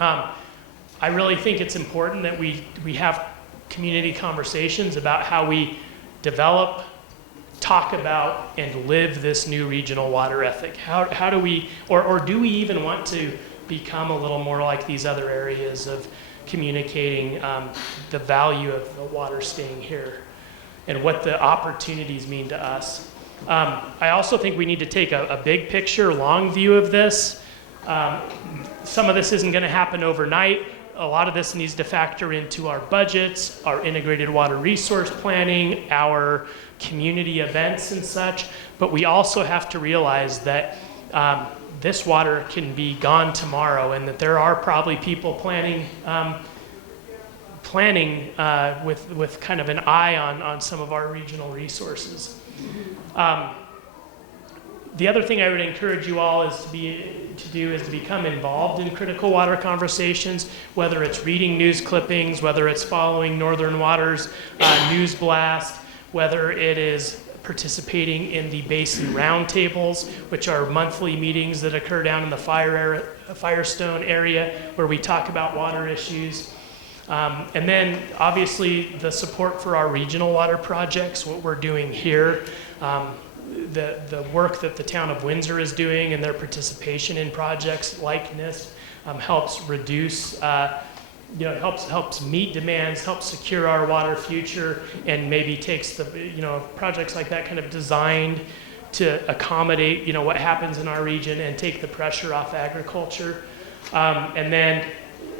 I really think it's important that we have community conversations about how we develop, talk about, and live this new regional water ethic. How do we, or do we even want to become a little more like these other areas of communicating the value of the water staying here and what the opportunities mean to us? I also think we need to take a big picture, long view of this. Some of this isn't going to happen overnight. A lot of this needs to factor into our budgets, our integrated water resource planning, our community events and such. But we also have to realize that this water can be gone tomorrow, and that there are probably people planning with kind of an eye on some of our regional resources. The other thing I would encourage you all is to become involved in critical water conversations, whether it's reading news clippings, whether it's following Northern Water's news blast, whether it is participating in the basin roundtables, which are monthly meetings that occur down in the Firestone area where we talk about water issues. And then obviously the support for our regional water projects, what we're doing here, the work that the town of Windsor is doing and their participation in projects like NISP helps reduce, helps meet demands, helps secure our water future, and maybe takes projects like that kind of designed to accommodate, what happens in our region and take the pressure off agriculture. And then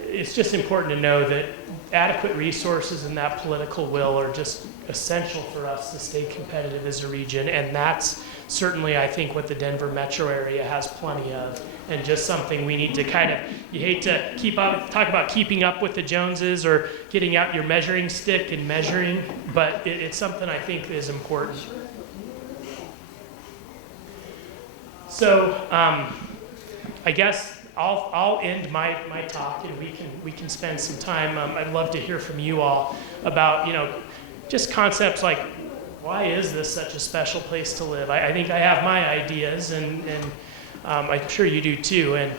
it's just important to know that adequate resources and that political will are just essential for us to stay competitive as a region, and that's certainly, I think, what the Denver metro area has plenty of, and just something we need to kind of, you hate to talk about keeping up with the Joneses or getting out your measuring stick and measuring, but it's something I think is important. So I guess I'll end my talk, and we can spend some time. I'd love to hear from you all about just concepts like, why is this such a special place to live? I think I have my ideas, and I'm sure you do too. And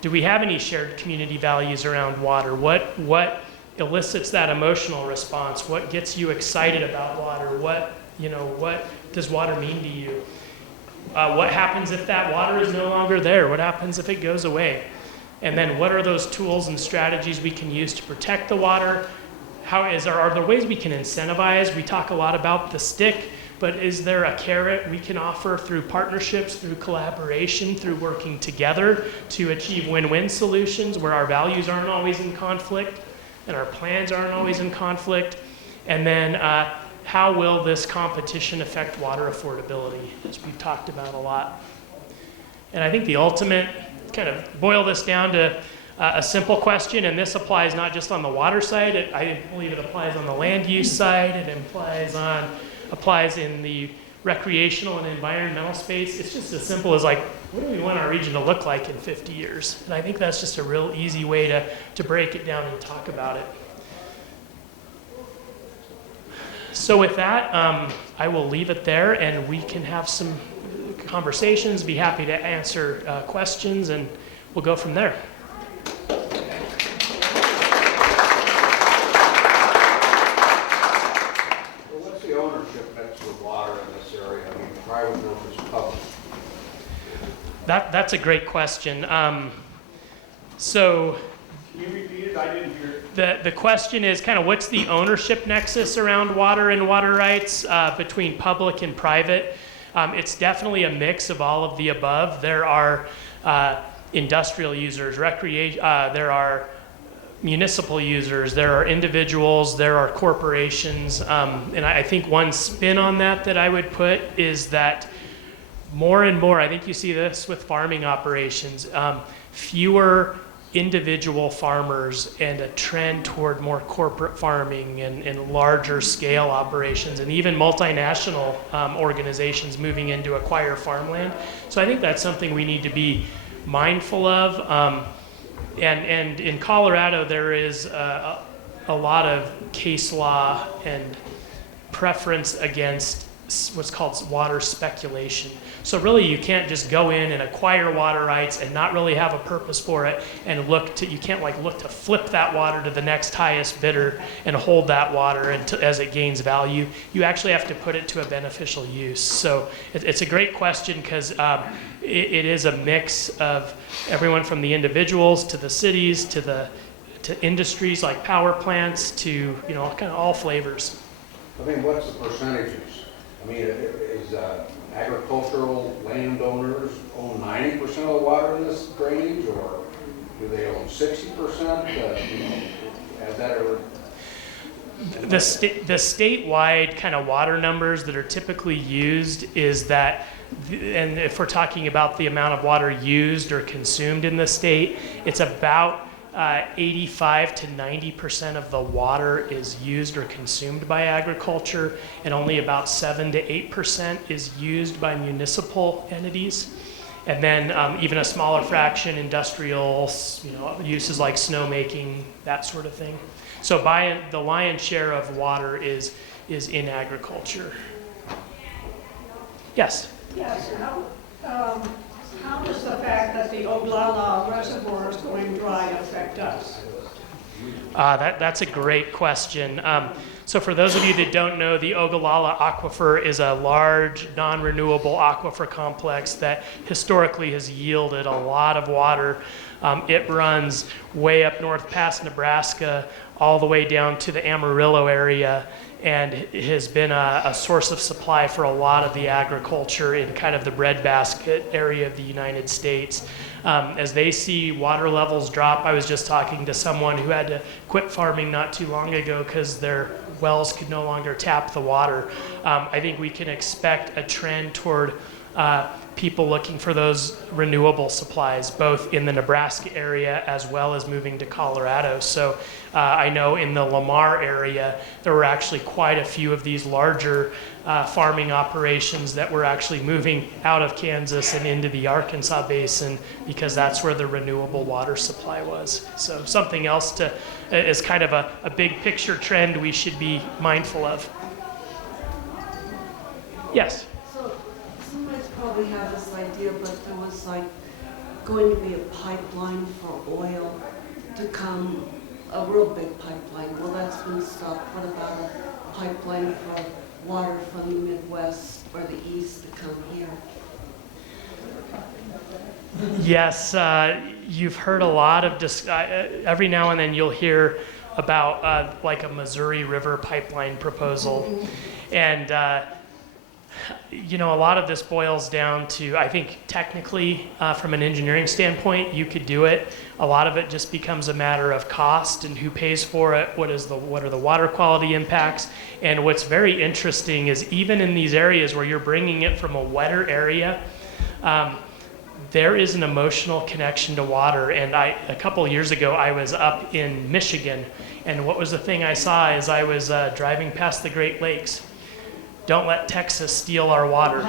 do we have any shared community values around water? What elicits that emotional response? What gets you excited about water? What does water mean to you? What happens if that water is no longer there? What happens if it goes away? And then what are those tools and strategies we can use to protect the water? Are there ways we can incentivize? We talk a lot about the stick. but is there a carrot we can offer through partnerships, through collaboration, through working together to achieve win-win solutions where our values aren't always in conflict and our plans aren't always in conflict? And then how will this competition affect water affordability, as we've talked about a lot? And I think the ultimate, kind of boil this down to a simple question, and this applies not just on the water side, I believe it applies on the land use side, it applies in the recreational and environmental space. It's just as simple as like, what do we want our region to look like in 50 years? And I think that's just a real easy way to break it down and talk about it. So with that, I will leave it there and we can have some conversations, be happy to answer questions, and we'll go from there. What's the ownership mix with water in this area? I mean, private versus public? That's a great question. So Can you repeat it? I didn't hear it. the question is kind of what's the ownership nexus around water and water rights between public and private? It's definitely a mix of all of the above. There are industrial users, there are municipal users, there are individuals, there are corporations, and I think one spin on that I would put is that more and more, I think you see this with farming operations, fewer individual farmers and a trend toward more corporate farming and larger scale operations, and even multinational organizations moving in to acquire farmland. So I think that's something we need to be mindful of. And in Colorado, there is a lot of case law and preference against what's called water speculation. So really you can't just go in and acquire water rights and not really have a purpose for it and you can't like look to flip that water to the next highest bidder and hold that water as it gains value. You actually have to put it to a beneficial use. So it's a great question because it is a mix of everyone from the individuals to the cities to industries like power plants to kind of all flavors. I mean, what's the percentages? I mean, is agricultural landowners own 90% of the water in this drainage, or do they own 60%? Has that ever? The statewide kind of water numbers that are typically used is that, and if we're talking about the amount of water used or consumed in the state, it's about 85 to 90% of the water is used or consumed by agriculture, and only about 7 to 8% is used by municipal entities. And then even a smaller fraction, industrial, uses like snowmaking, that sort of thing. So the lion's share of water is in agriculture. Yes? Yes, how does the fact that the Oglala Reservoir is going dry affect us? That's a great question. So for those of you that don't know, the Ogallala Aquifer is a large, non-renewable aquifer complex that historically has yielded a lot of water. It runs way up north past Nebraska, all the way down to the Amarillo area, and has been a source of supply for a lot of the agriculture in kind of the breadbasket area of the United States. As they see water levels drop, I was just talking to someone who had to quit farming not too long ago because their wells could no longer tap the water. I think we can expect a trend toward people looking for those renewable supplies, both in the Nebraska area as well as moving to Colorado. So I know in the Lamar area, there were actually quite a few of these larger farming operations that were actually moving out of Kansas and into the Arkansas basin because that's where the renewable water supply was. So something else is kind of a big picture trend we should be mindful of. Yes? Probably have this idea, but there was like going to be a pipeline for oil to come, a real big pipeline. Well, that's been stopped. What about a pipeline for water from the Midwest or the East to come here? Yes, you've heard a lot of, every now and then you'll hear about like a Missouri River pipeline proposal. And You know, a lot of this boils down to, I think technically, from an engineering standpoint, you could do it. A lot of it just becomes a matter of cost and who pays for it, what are the water quality impacts. And what's very interesting is even in these areas where you're bringing it from a wetter area, there is an emotional connection to water. And a couple of years ago, I was up in Michigan, and what was the thing I saw as I was driving past the Great Lakes? Don't let Texas steal our water.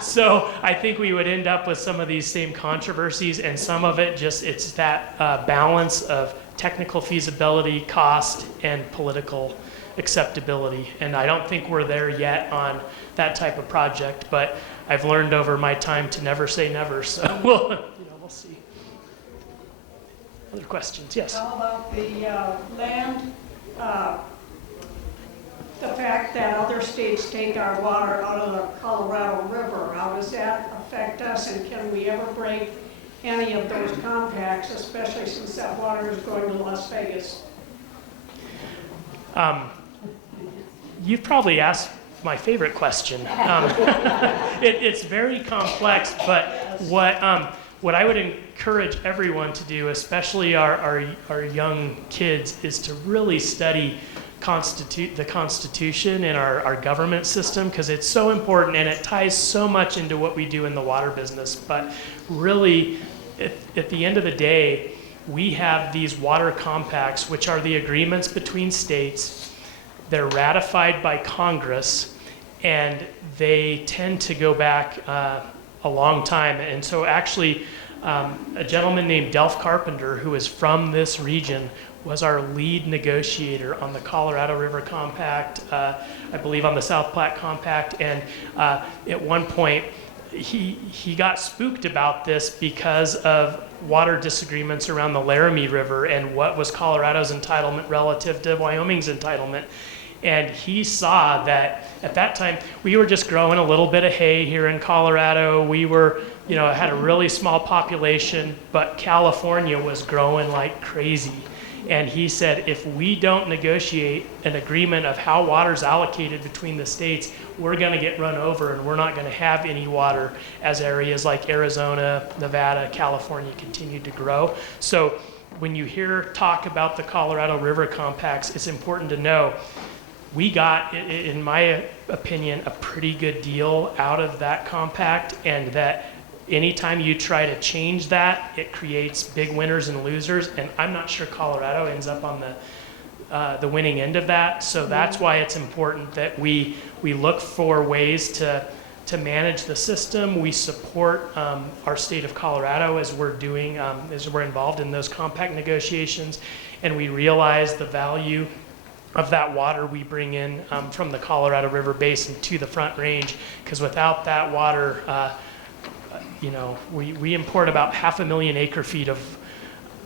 So I think we would end up with some of these same controversies, and some of it just, it's that balance of technical feasibility, cost, and political acceptability. And I don't think we're there yet on that type of project, but I've learned over my time to never say never, so we'll see. Other questions? Yes. How about the land, the fact that other states take our water out of the Colorado River? How does that affect us, and can we ever break any of those compacts, especially since that water is going to Las Vegas? You've probably asked my favorite question. It's very complex, but what I would encourage everyone to do, especially our young kids, is to really study the Constitution and our government system, because it's so important and it ties so much into what we do in the water business. But really, at the end of the day, we have these water compacts, which are the agreements between states. They're ratified by Congress, and they tend to go back a long time. And so actually, a gentleman named Delph Carpenter, who is from this region, was our lead negotiator on the Colorado River Compact, I believe on the South Platte Compact. And at one point, he got spooked about this because of water disagreements around the Laramie River and what was Colorado's entitlement relative to Wyoming's entitlement. And he saw that at that time, we were just growing a little bit of hay here in Colorado. We were, had a really small population, but California was growing like crazy. And he said, if we don't negotiate an agreement of how water's allocated between the states, we're going to get run over, and we're not going to have any water as areas like Arizona, Nevada, California continue to grow. So when you hear talk about the Colorado River Compacts, it's important to know we got, in my opinion, a pretty good deal out of that compact, and that anytime you try to change that, it creates big winners and losers, and I'm not sure Colorado ends up on the winning end of that. So that's why it's important that we look for ways to manage the system. We support our state of Colorado as we're doing, as we're involved in those compact negotiations, and we realize the value of that water we bring in from the Colorado River Basin to the Front Range, because without that water, we import about 500,000 acre-feet of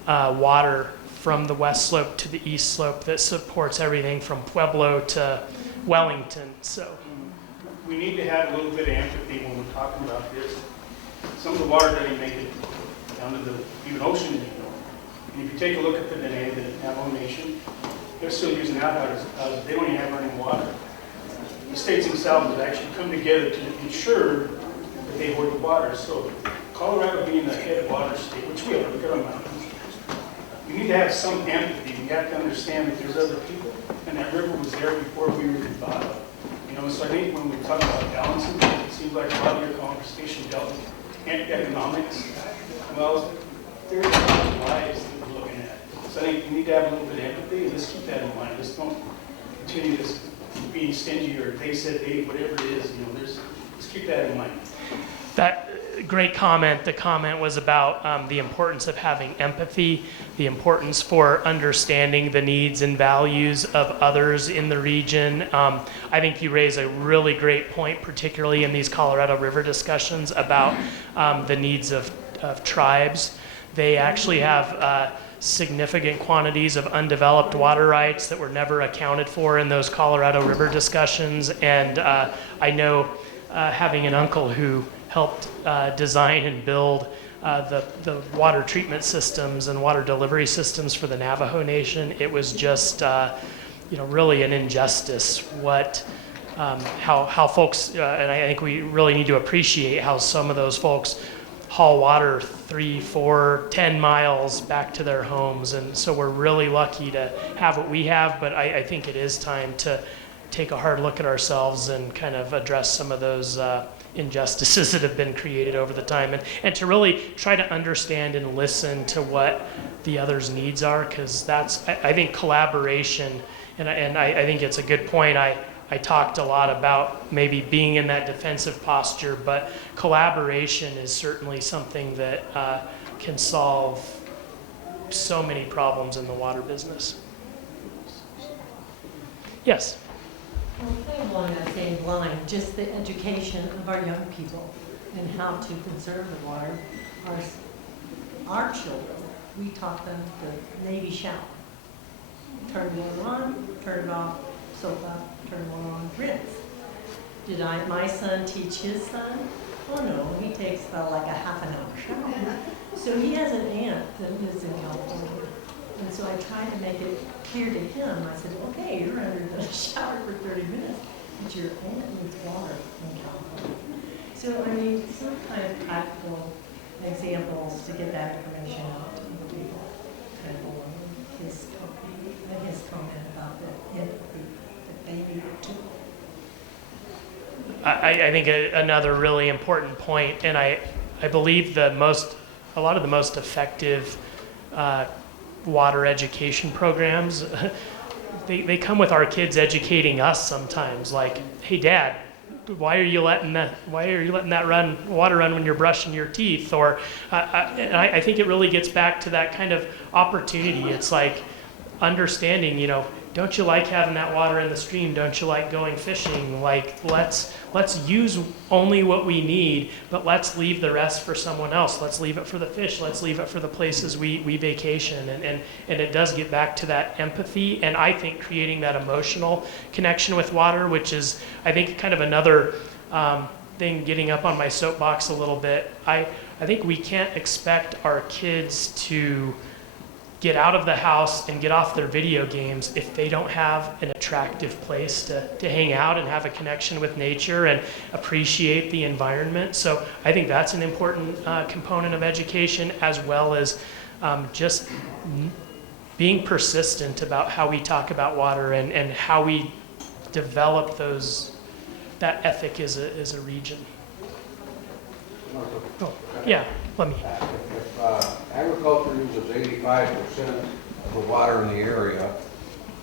water from the west slope to the east slope that supports everything from Pueblo to Wellington. So we need to have a little bit of empathy when we're talking about this. Some of the water doesn't even make it down to the even ocean anymore. And if you take a look at the Dene, the Navajo Nation, they're still using outhouses. They don't even have running water. The states themselves have actually come together to ensure that they hoard the water. So Colorado being the head water state, which we are, look at our mountains, we need to have some empathy. We have to understand that there's other people, and that river was there before we were even thought of. So I think when we talk about balancing, it seems like a lot of your conversation dealt with economics. Well, there's a lot of lives that we're looking at. So I think we need to have a little bit of empathy, and let's keep that in mind. Let's don't continue this being stingy, or they said they, whatever it is, let's keep that in mind. that great comment. The comment was about the importance of having empathy, the importance for understanding the needs and values of others in the region. I think you raise a really great point, particularly in these Colorado River discussions about the needs of tribes. They actually have significant quantities of undeveloped water rights that were never accounted for in those Colorado River discussions. And I know having an uncle who helped design and build the water treatment systems and water delivery systems for the Navajo Nation, it was just really an injustice what how folks, and I think we really need to appreciate how some of those folks haul water 3, 4, 10 miles back to their homes. And so we're really lucky to have what we have, but I think it is time to take a hard look at ourselves and kind of address some of those injustices that have been created over the time, and to really try to understand and listen to what the other's needs are, because that's, I think, collaboration, and I think it's a good point. I talked a lot about maybe being in that defensive posture, but collaboration is certainly something that can solve so many problems in the water business. Yes? Well, kind of along that same line, just the education of our young people and how to conserve the water. Our children, we taught them the Navy shower. Turn the water on, turn it off, soap up, turn the water on, rinse. Did my son teach his son? Oh no, he takes about like a half an hour shower. So he has an aunt that lives in California. And so I tried to make it clear to him. I said, okay, you're under the shower for 30 minutes, but your aunt needs water in California. So, I mean, some kind of practical examples to get that information out to the people. Kind of along his comment about the empathy that they needed to. I think another really important point, and I believe a lot of the most effective water education programs, they come with our kids educating us sometimes. Like, hey, Dad, why are you letting that water run when you're brushing your teeth? Or and I think it really gets back to that kind of opportunity. It's like understanding, don't you like having that water in the stream? Don't you like going fishing? Like, let's use only what we need, but let's leave the rest for someone else. Let's leave it for the fish. Let's leave it for the places we vacation. And it does get back to that empathy, and I think creating that emotional connection with water, which is, I think, kind of another thing, getting up on my soapbox a little bit. I think we can't expect our kids to get out of the house and get off their video games if they don't have an attractive place to hang out and have a connection with nature and appreciate the environment. So I think that's an important component of education, as well as just being persistent about how we talk about water and how we develop that ethic as a region. Oh, yeah, let me. If agriculture uses 85% of the water in the area,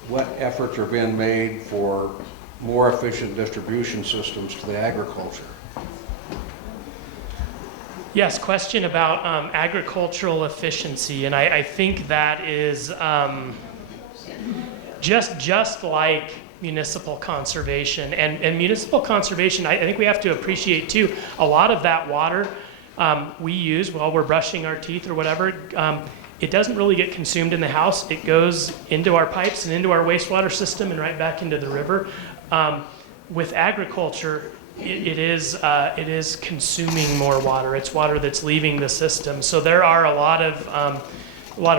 what efforts are being made for more efficient distribution systems to the agriculture? Yes, question about agricultural efficiency, and I think that is just like municipal conservation. And municipal conservation, I think we have to appreciate too, a lot of that water we use while we're brushing our teeth or whatever, it doesn't really get consumed in the house. It goes into our pipes and into our wastewater system and right back into the river. With agriculture, it is consuming more water. It's water that's leaving the system. So there are a lot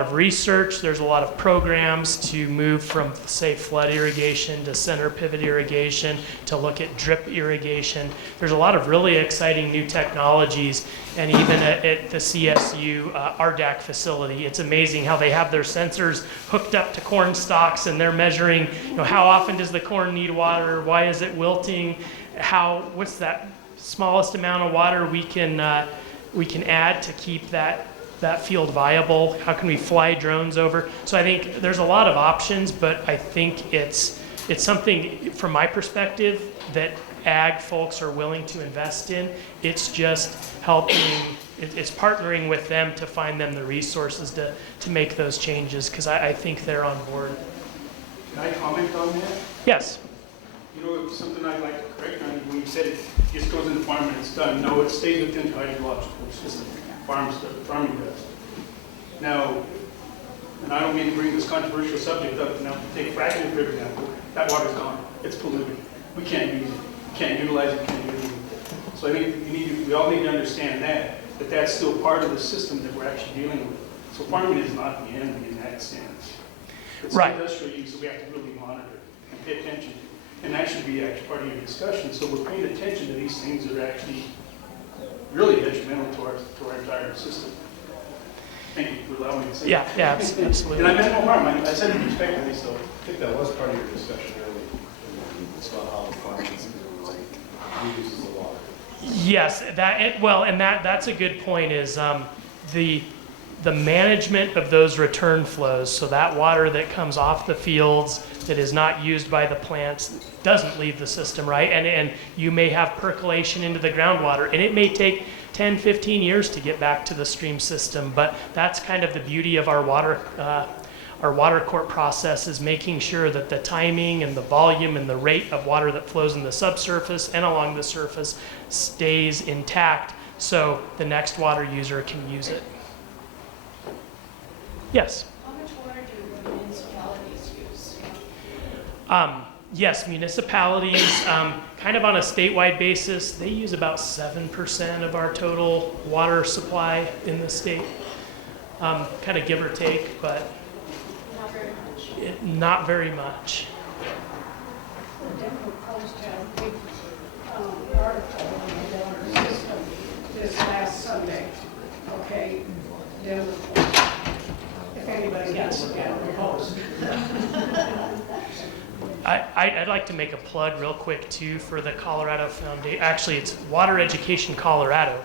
of research. There's a lot of programs to move from, say, flood irrigation to center pivot irrigation, to look at drip irrigation. There's a lot of really exciting new technologies, and even at the CSU RDAC facility, it's amazing how they have their sensors hooked up to corn stalks, and they're measuring, how often does the corn need water? Why is it wilting? What's that smallest amount of water we can add to keep that field viable? How can we fly drones over? So I think there's a lot of options, but I think it's something, from my perspective, that ag folks are willing to invest in. It's just it's partnering with them to find them the resources to make those changes, because I think they're on board. Can I comment on that? Yes. Something I'd like to correct on, when you said it just goes in the farm and it's done. No, it stays within the hydrological system. Farming does. Now, and I don't mean to bring this controversial subject up, now take fracking, for example, that water's gone. It's polluted. We can't use it. Can't utilize it, can't do anything with it. So I think we all need to understand that that's still part of the system that we're actually dealing with. So farming is not the end in that sense. It's Right. industrial use that we have to really monitor and pay attention to. And that should be actually part of your discussion, so we're paying attention to these things that are actually really detrimental to our entire system. Thank you for allowing me to say Yeah, that. yeah, And absolutely. I meant no harm, I said it respectfully, so. I think that was part of your discussion earlier. It's about how the farm uses the water. Yes, that's a good point is the management of those return flows. So that water that comes off the fields that is not used by the plants doesn't leave the system, right? And you may have percolation into the groundwater, and it may take 10, 15 years to get back to the stream system. But that's kind of the beauty of our water court process, is making sure that the timing and the volume and the rate of water that flows in the subsurface and along the surface stays intact, so the next water user can use it. Yes? How much water do municipalities use? Yes, municipalities, kind of on a statewide basis, they use about 7% of our total water supply in the state. Kind of give or take, but Not very much. not very much. The Denver Post had a big article on the water system this last Sunday, okay? Denver Post. If anybody gets the Denver Post. I'd like to make a plug real quick too for the Colorado Foundation. Actually, it's Water Education Colorado.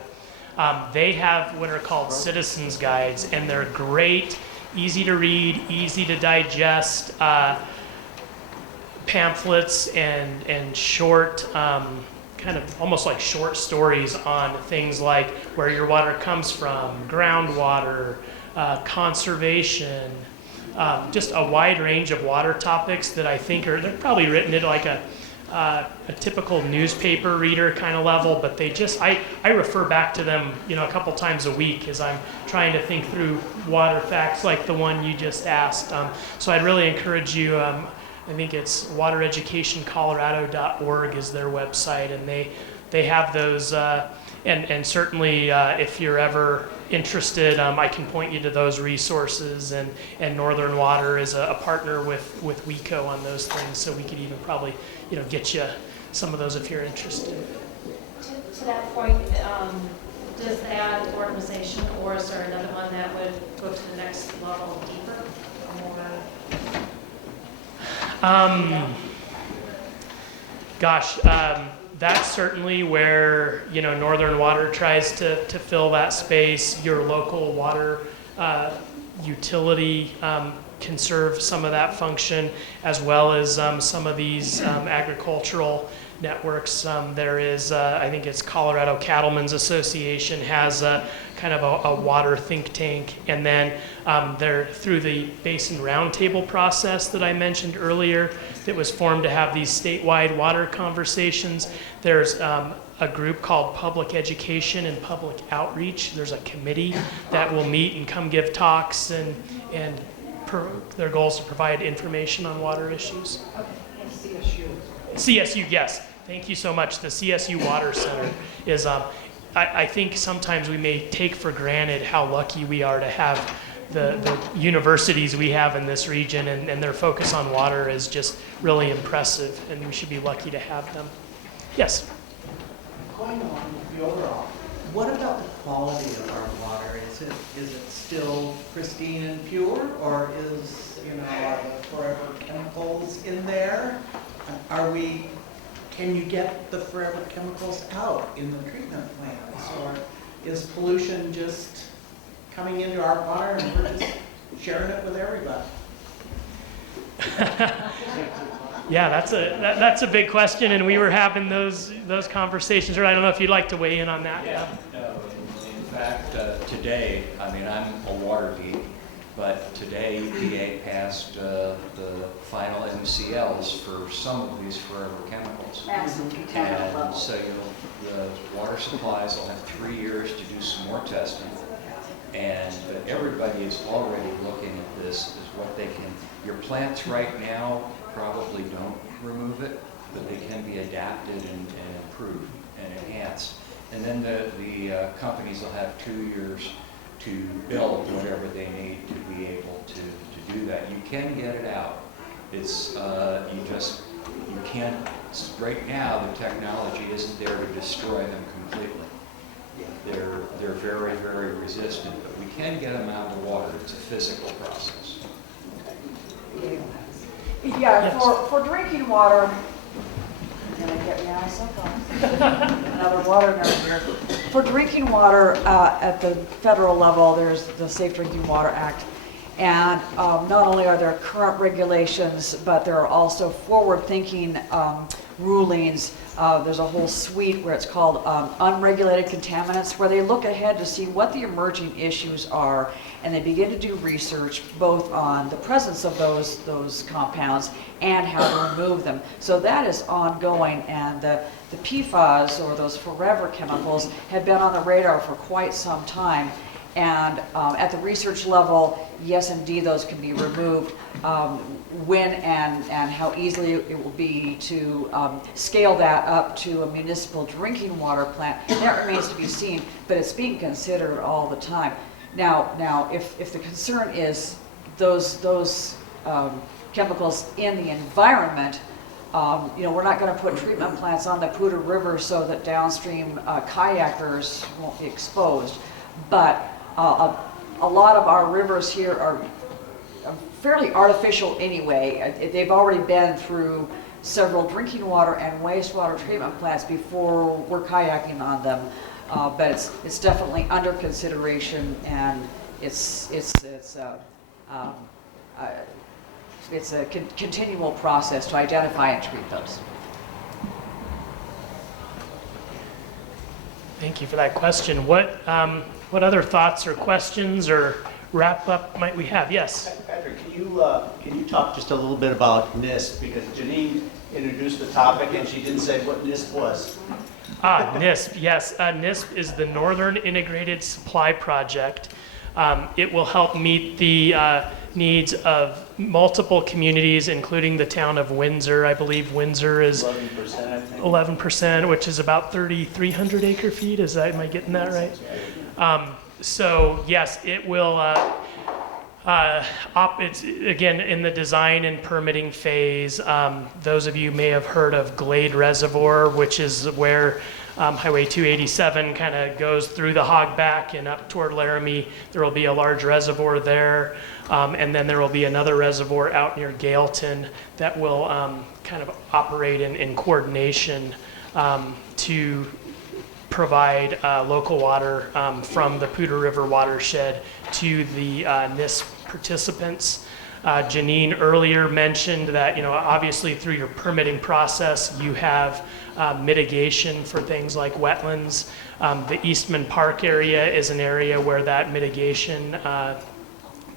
They have what are called citizens guides, and they're great, easy to read, easy to digest pamphlets and short, kind of almost like short stories on things like where your water comes from, groundwater, conservation, just a wide range of water topics that I think they're probably written at like a typical newspaper reader kind of level, but they just, I refer back to them, a couple times a week as I'm trying to think through water facts like the one you just asked. So I'd really encourage you, I think it's watereducationcolorado.org is their website, and they have those, and certainly if you're ever interested, I can point you to those resources, and Northern Water is a partner with WECO on those things, so we could even probably get you some of those if you're interested. To that point, does that organization, or is there another one that would go to the next level deeper? That's certainly where Northern Water tries to fill that space. Your local water utility can serve some of that function, as well as some of these agricultural networks. There is, I think it's Colorado Cattlemen's Association has a kind of a water think tank, and then they're through the Basin Roundtable process that I mentioned earlier that was formed to have these statewide water conversations. There's a group called Public Education and Public Outreach. There's a committee that will meet and come give talks, and their goal is to provide information on water issues. CSU, yes. Thank you so much. The CSU Water Center is, I think sometimes we may take for granted how lucky we are to have the universities we have in this region, and their focus on water is just really impressive, and we should be lucky to have them. Yes? Going on with the overall, what about the quality of our water? Is it still pristine and pure, or is, are the forever chemicals in there? Can you get the forever chemicals out in the treatment plants, or is pollution just coming into our water and we're just sharing it with everybody? Yeah, that's a big question, and we were having those conversations. Or I don't know if you'd like to weigh in on that. Yeah. In fact, today, I'm a water geek, but today EPA passed the final MCLs for some of these forever chemicals. And so the water supplies will have 3 years to do some more testing. And everybody is already looking at this as what they can. Your plants right now probably don't remove it, but they can be adapted and improved and enhanced. And then the companies will have 2 years to build whatever they need to be able to do that. You can get it out. It's you you can't, right now, the technology isn't there to destroy them completely. They're very, very resistant, but we can get them out of the water. It's a physical process. Yeah, Yes. for drinking water, gonna get me out of soapbox. Another water nerd here. For drinking water, at the federal level, there's the Safe Drinking Water Act. And not only are there current regulations, but there are also forward-thinking rulings. There's a whole suite where it's called unregulated contaminants, where they look ahead to see what the emerging issues are, and they begin to do research both on the presence of those compounds and how to remove them. So that is ongoing, and the PFAS, or those forever chemicals, have been on the radar for quite some time. And at the research level, yes, indeed, those can be removed. When and how easily it will be to scale that up to a municipal drinking water plant, that remains to be seen, but it's being considered all the time. Now, if the concern is those chemicals in the environment, we're not going to put treatment plants on the Poudre River so that downstream kayakers won't be exposed. But a lot of our rivers here are fairly artificial anyway. They've already been through several drinking water and wastewater treatment plants before we're kayaking on them. But it's definitely under consideration, and it's a continual process to identify and treat those. Thank you for that question. What other thoughts or questions or wrap up might we have? Yes. Patrick, can you talk just a little bit about NISP? Because Janine introduced the topic and she didn't say what NISP was. NISP, yes. NISP is the Northern Integrated Supply Project. It will help meet the needs of multiple communities, including the town of Windsor. I believe Windsor is 11%, I think. 11%, which is about 3,300 acre feet. Am I getting that right? So yes, it will. It's again in the design and permitting phase. Those of you may have heard of Glade Reservoir, which is where Highway 287 kind of goes through the Hogback and up toward Laramie. There will be a large reservoir there, and then there will be another reservoir out near Gailton that will kind of operate in coordination to provide local water from the Poudre River watershed to the NISP participants. Janine earlier mentioned that, obviously through your permitting process, you have mitigation for things like wetlands. The Eastman Park area is an area where that mitigation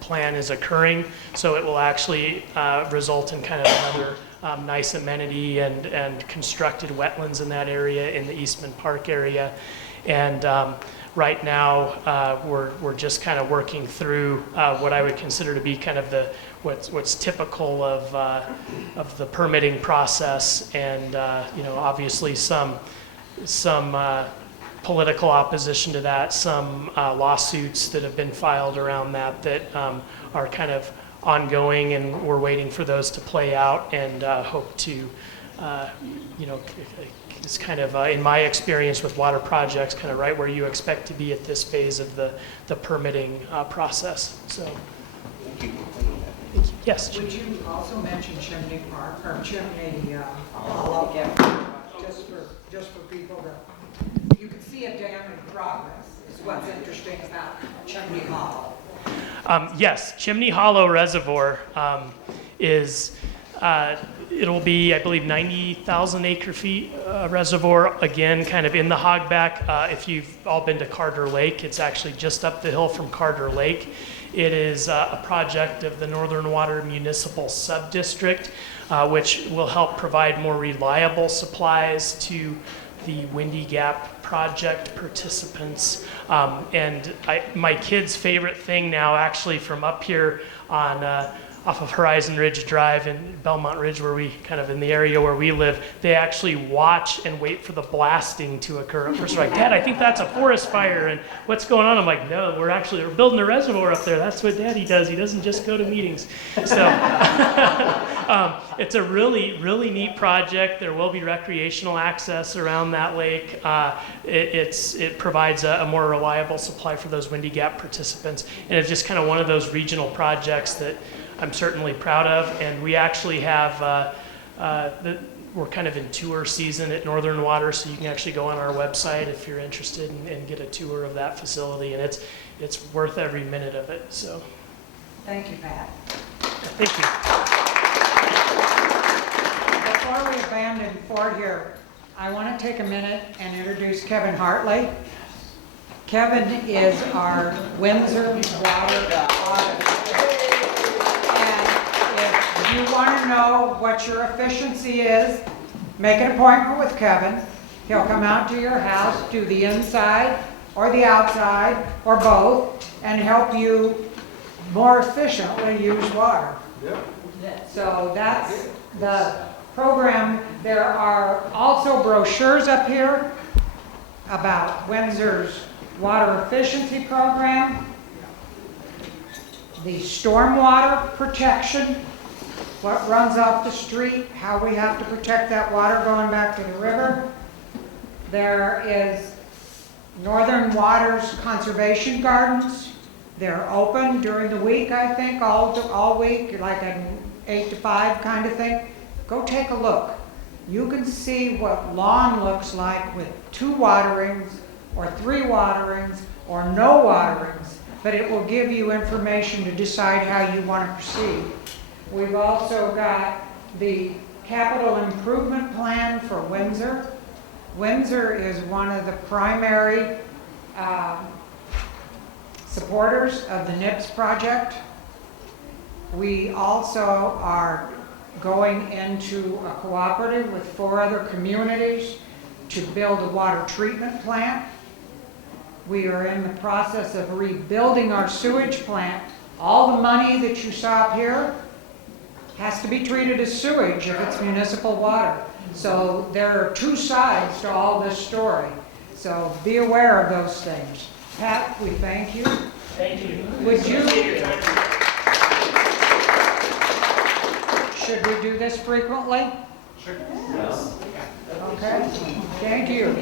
plan is occurring, so it will actually result in kind of another nice amenity and constructed wetlands in that area, in the Eastman Park area. And right now, we're just kind of working through what I would consider to be kind of what's typical of the permitting process, and obviously some political opposition to that, some lawsuits that have been filed around that are kind of ongoing, and we're waiting for those to play out, and hope to, it's kind of, in my experience with water projects, kind of right where you expect to be at this phase of the permitting process. So, yes. Would you also mention Chimney Park, or Chimney Hollow, just for people that, you can see a dam in progress, is what's interesting about Chimney Hollow. Yes, Chimney Hollow Reservoir is, it'll be, I believe, 90,000 acre feet reservoir, again, kind of in the Hogback. If you've all been to Carter Lake, it's actually just up the hill from Carter Lake. It is a project of the Northern Water Municipal Subdistrict, which will help provide more reliable supplies to the Windy Gap project participants. And my kid's favorite thing now, actually, from up here on off of Horizon Ridge Drive in Belmont Ridge, where we kind of in the area where we live, they actually watch and wait for the blasting to occur. At first, they're like, Dad, I think that's a forest fire, and what's going on? I'm like, no, we're building a reservoir up there. That's what Daddy does. He doesn't just go to meetings. So it's a really, really neat project. There will be recreational access around that lake. It provides a more reliable supply for those Windy Gap participants, and it's just kind of one of those regional projects that I'm certainly proud of. And we actually have, we're kind of in tour season at Northern Water, so you can actually go on our website if you're interested and get a tour of that facility, and it's worth every minute of it. So, Thank you, Pat. thank you. Before we abandon Fort here, I want to take a minute and introduce Kevin Hartley. Kevin is our Windsor Water Auditor. If you want to know what your efficiency is, make an appointment with Kevin. He'll come out to your house, do the inside or the outside or both, and help you more efficiently use water. So that's the program. There are also brochures up here about Windsor's water efficiency program, the stormwater protection, what runs off the street, how we have to protect that water going back to the river. There is Northern Waters Conservation Gardens. They're open during the week, I think, all week, like an 8 to 5 kind of thing. Go take a look. You can see what lawn looks like with 2 waterings or 3 waterings or no waterings, but it will give you information to decide how you want to proceed. We've also got the capital improvement plan for Windsor. Windsor is one of the primary supporters of the NIPS project. We also are going into a cooperative with 4 other communities to build a water treatment plant. We are in the process of rebuilding our sewage plant. All the money that you saw up here has to be treated as sewage if it's municipal water. So there are 2 sides to all this story. So be aware of those things. Pat, we thank you. Thank you. Would you? Should we do this frequently? Sure. Okay. Thank you.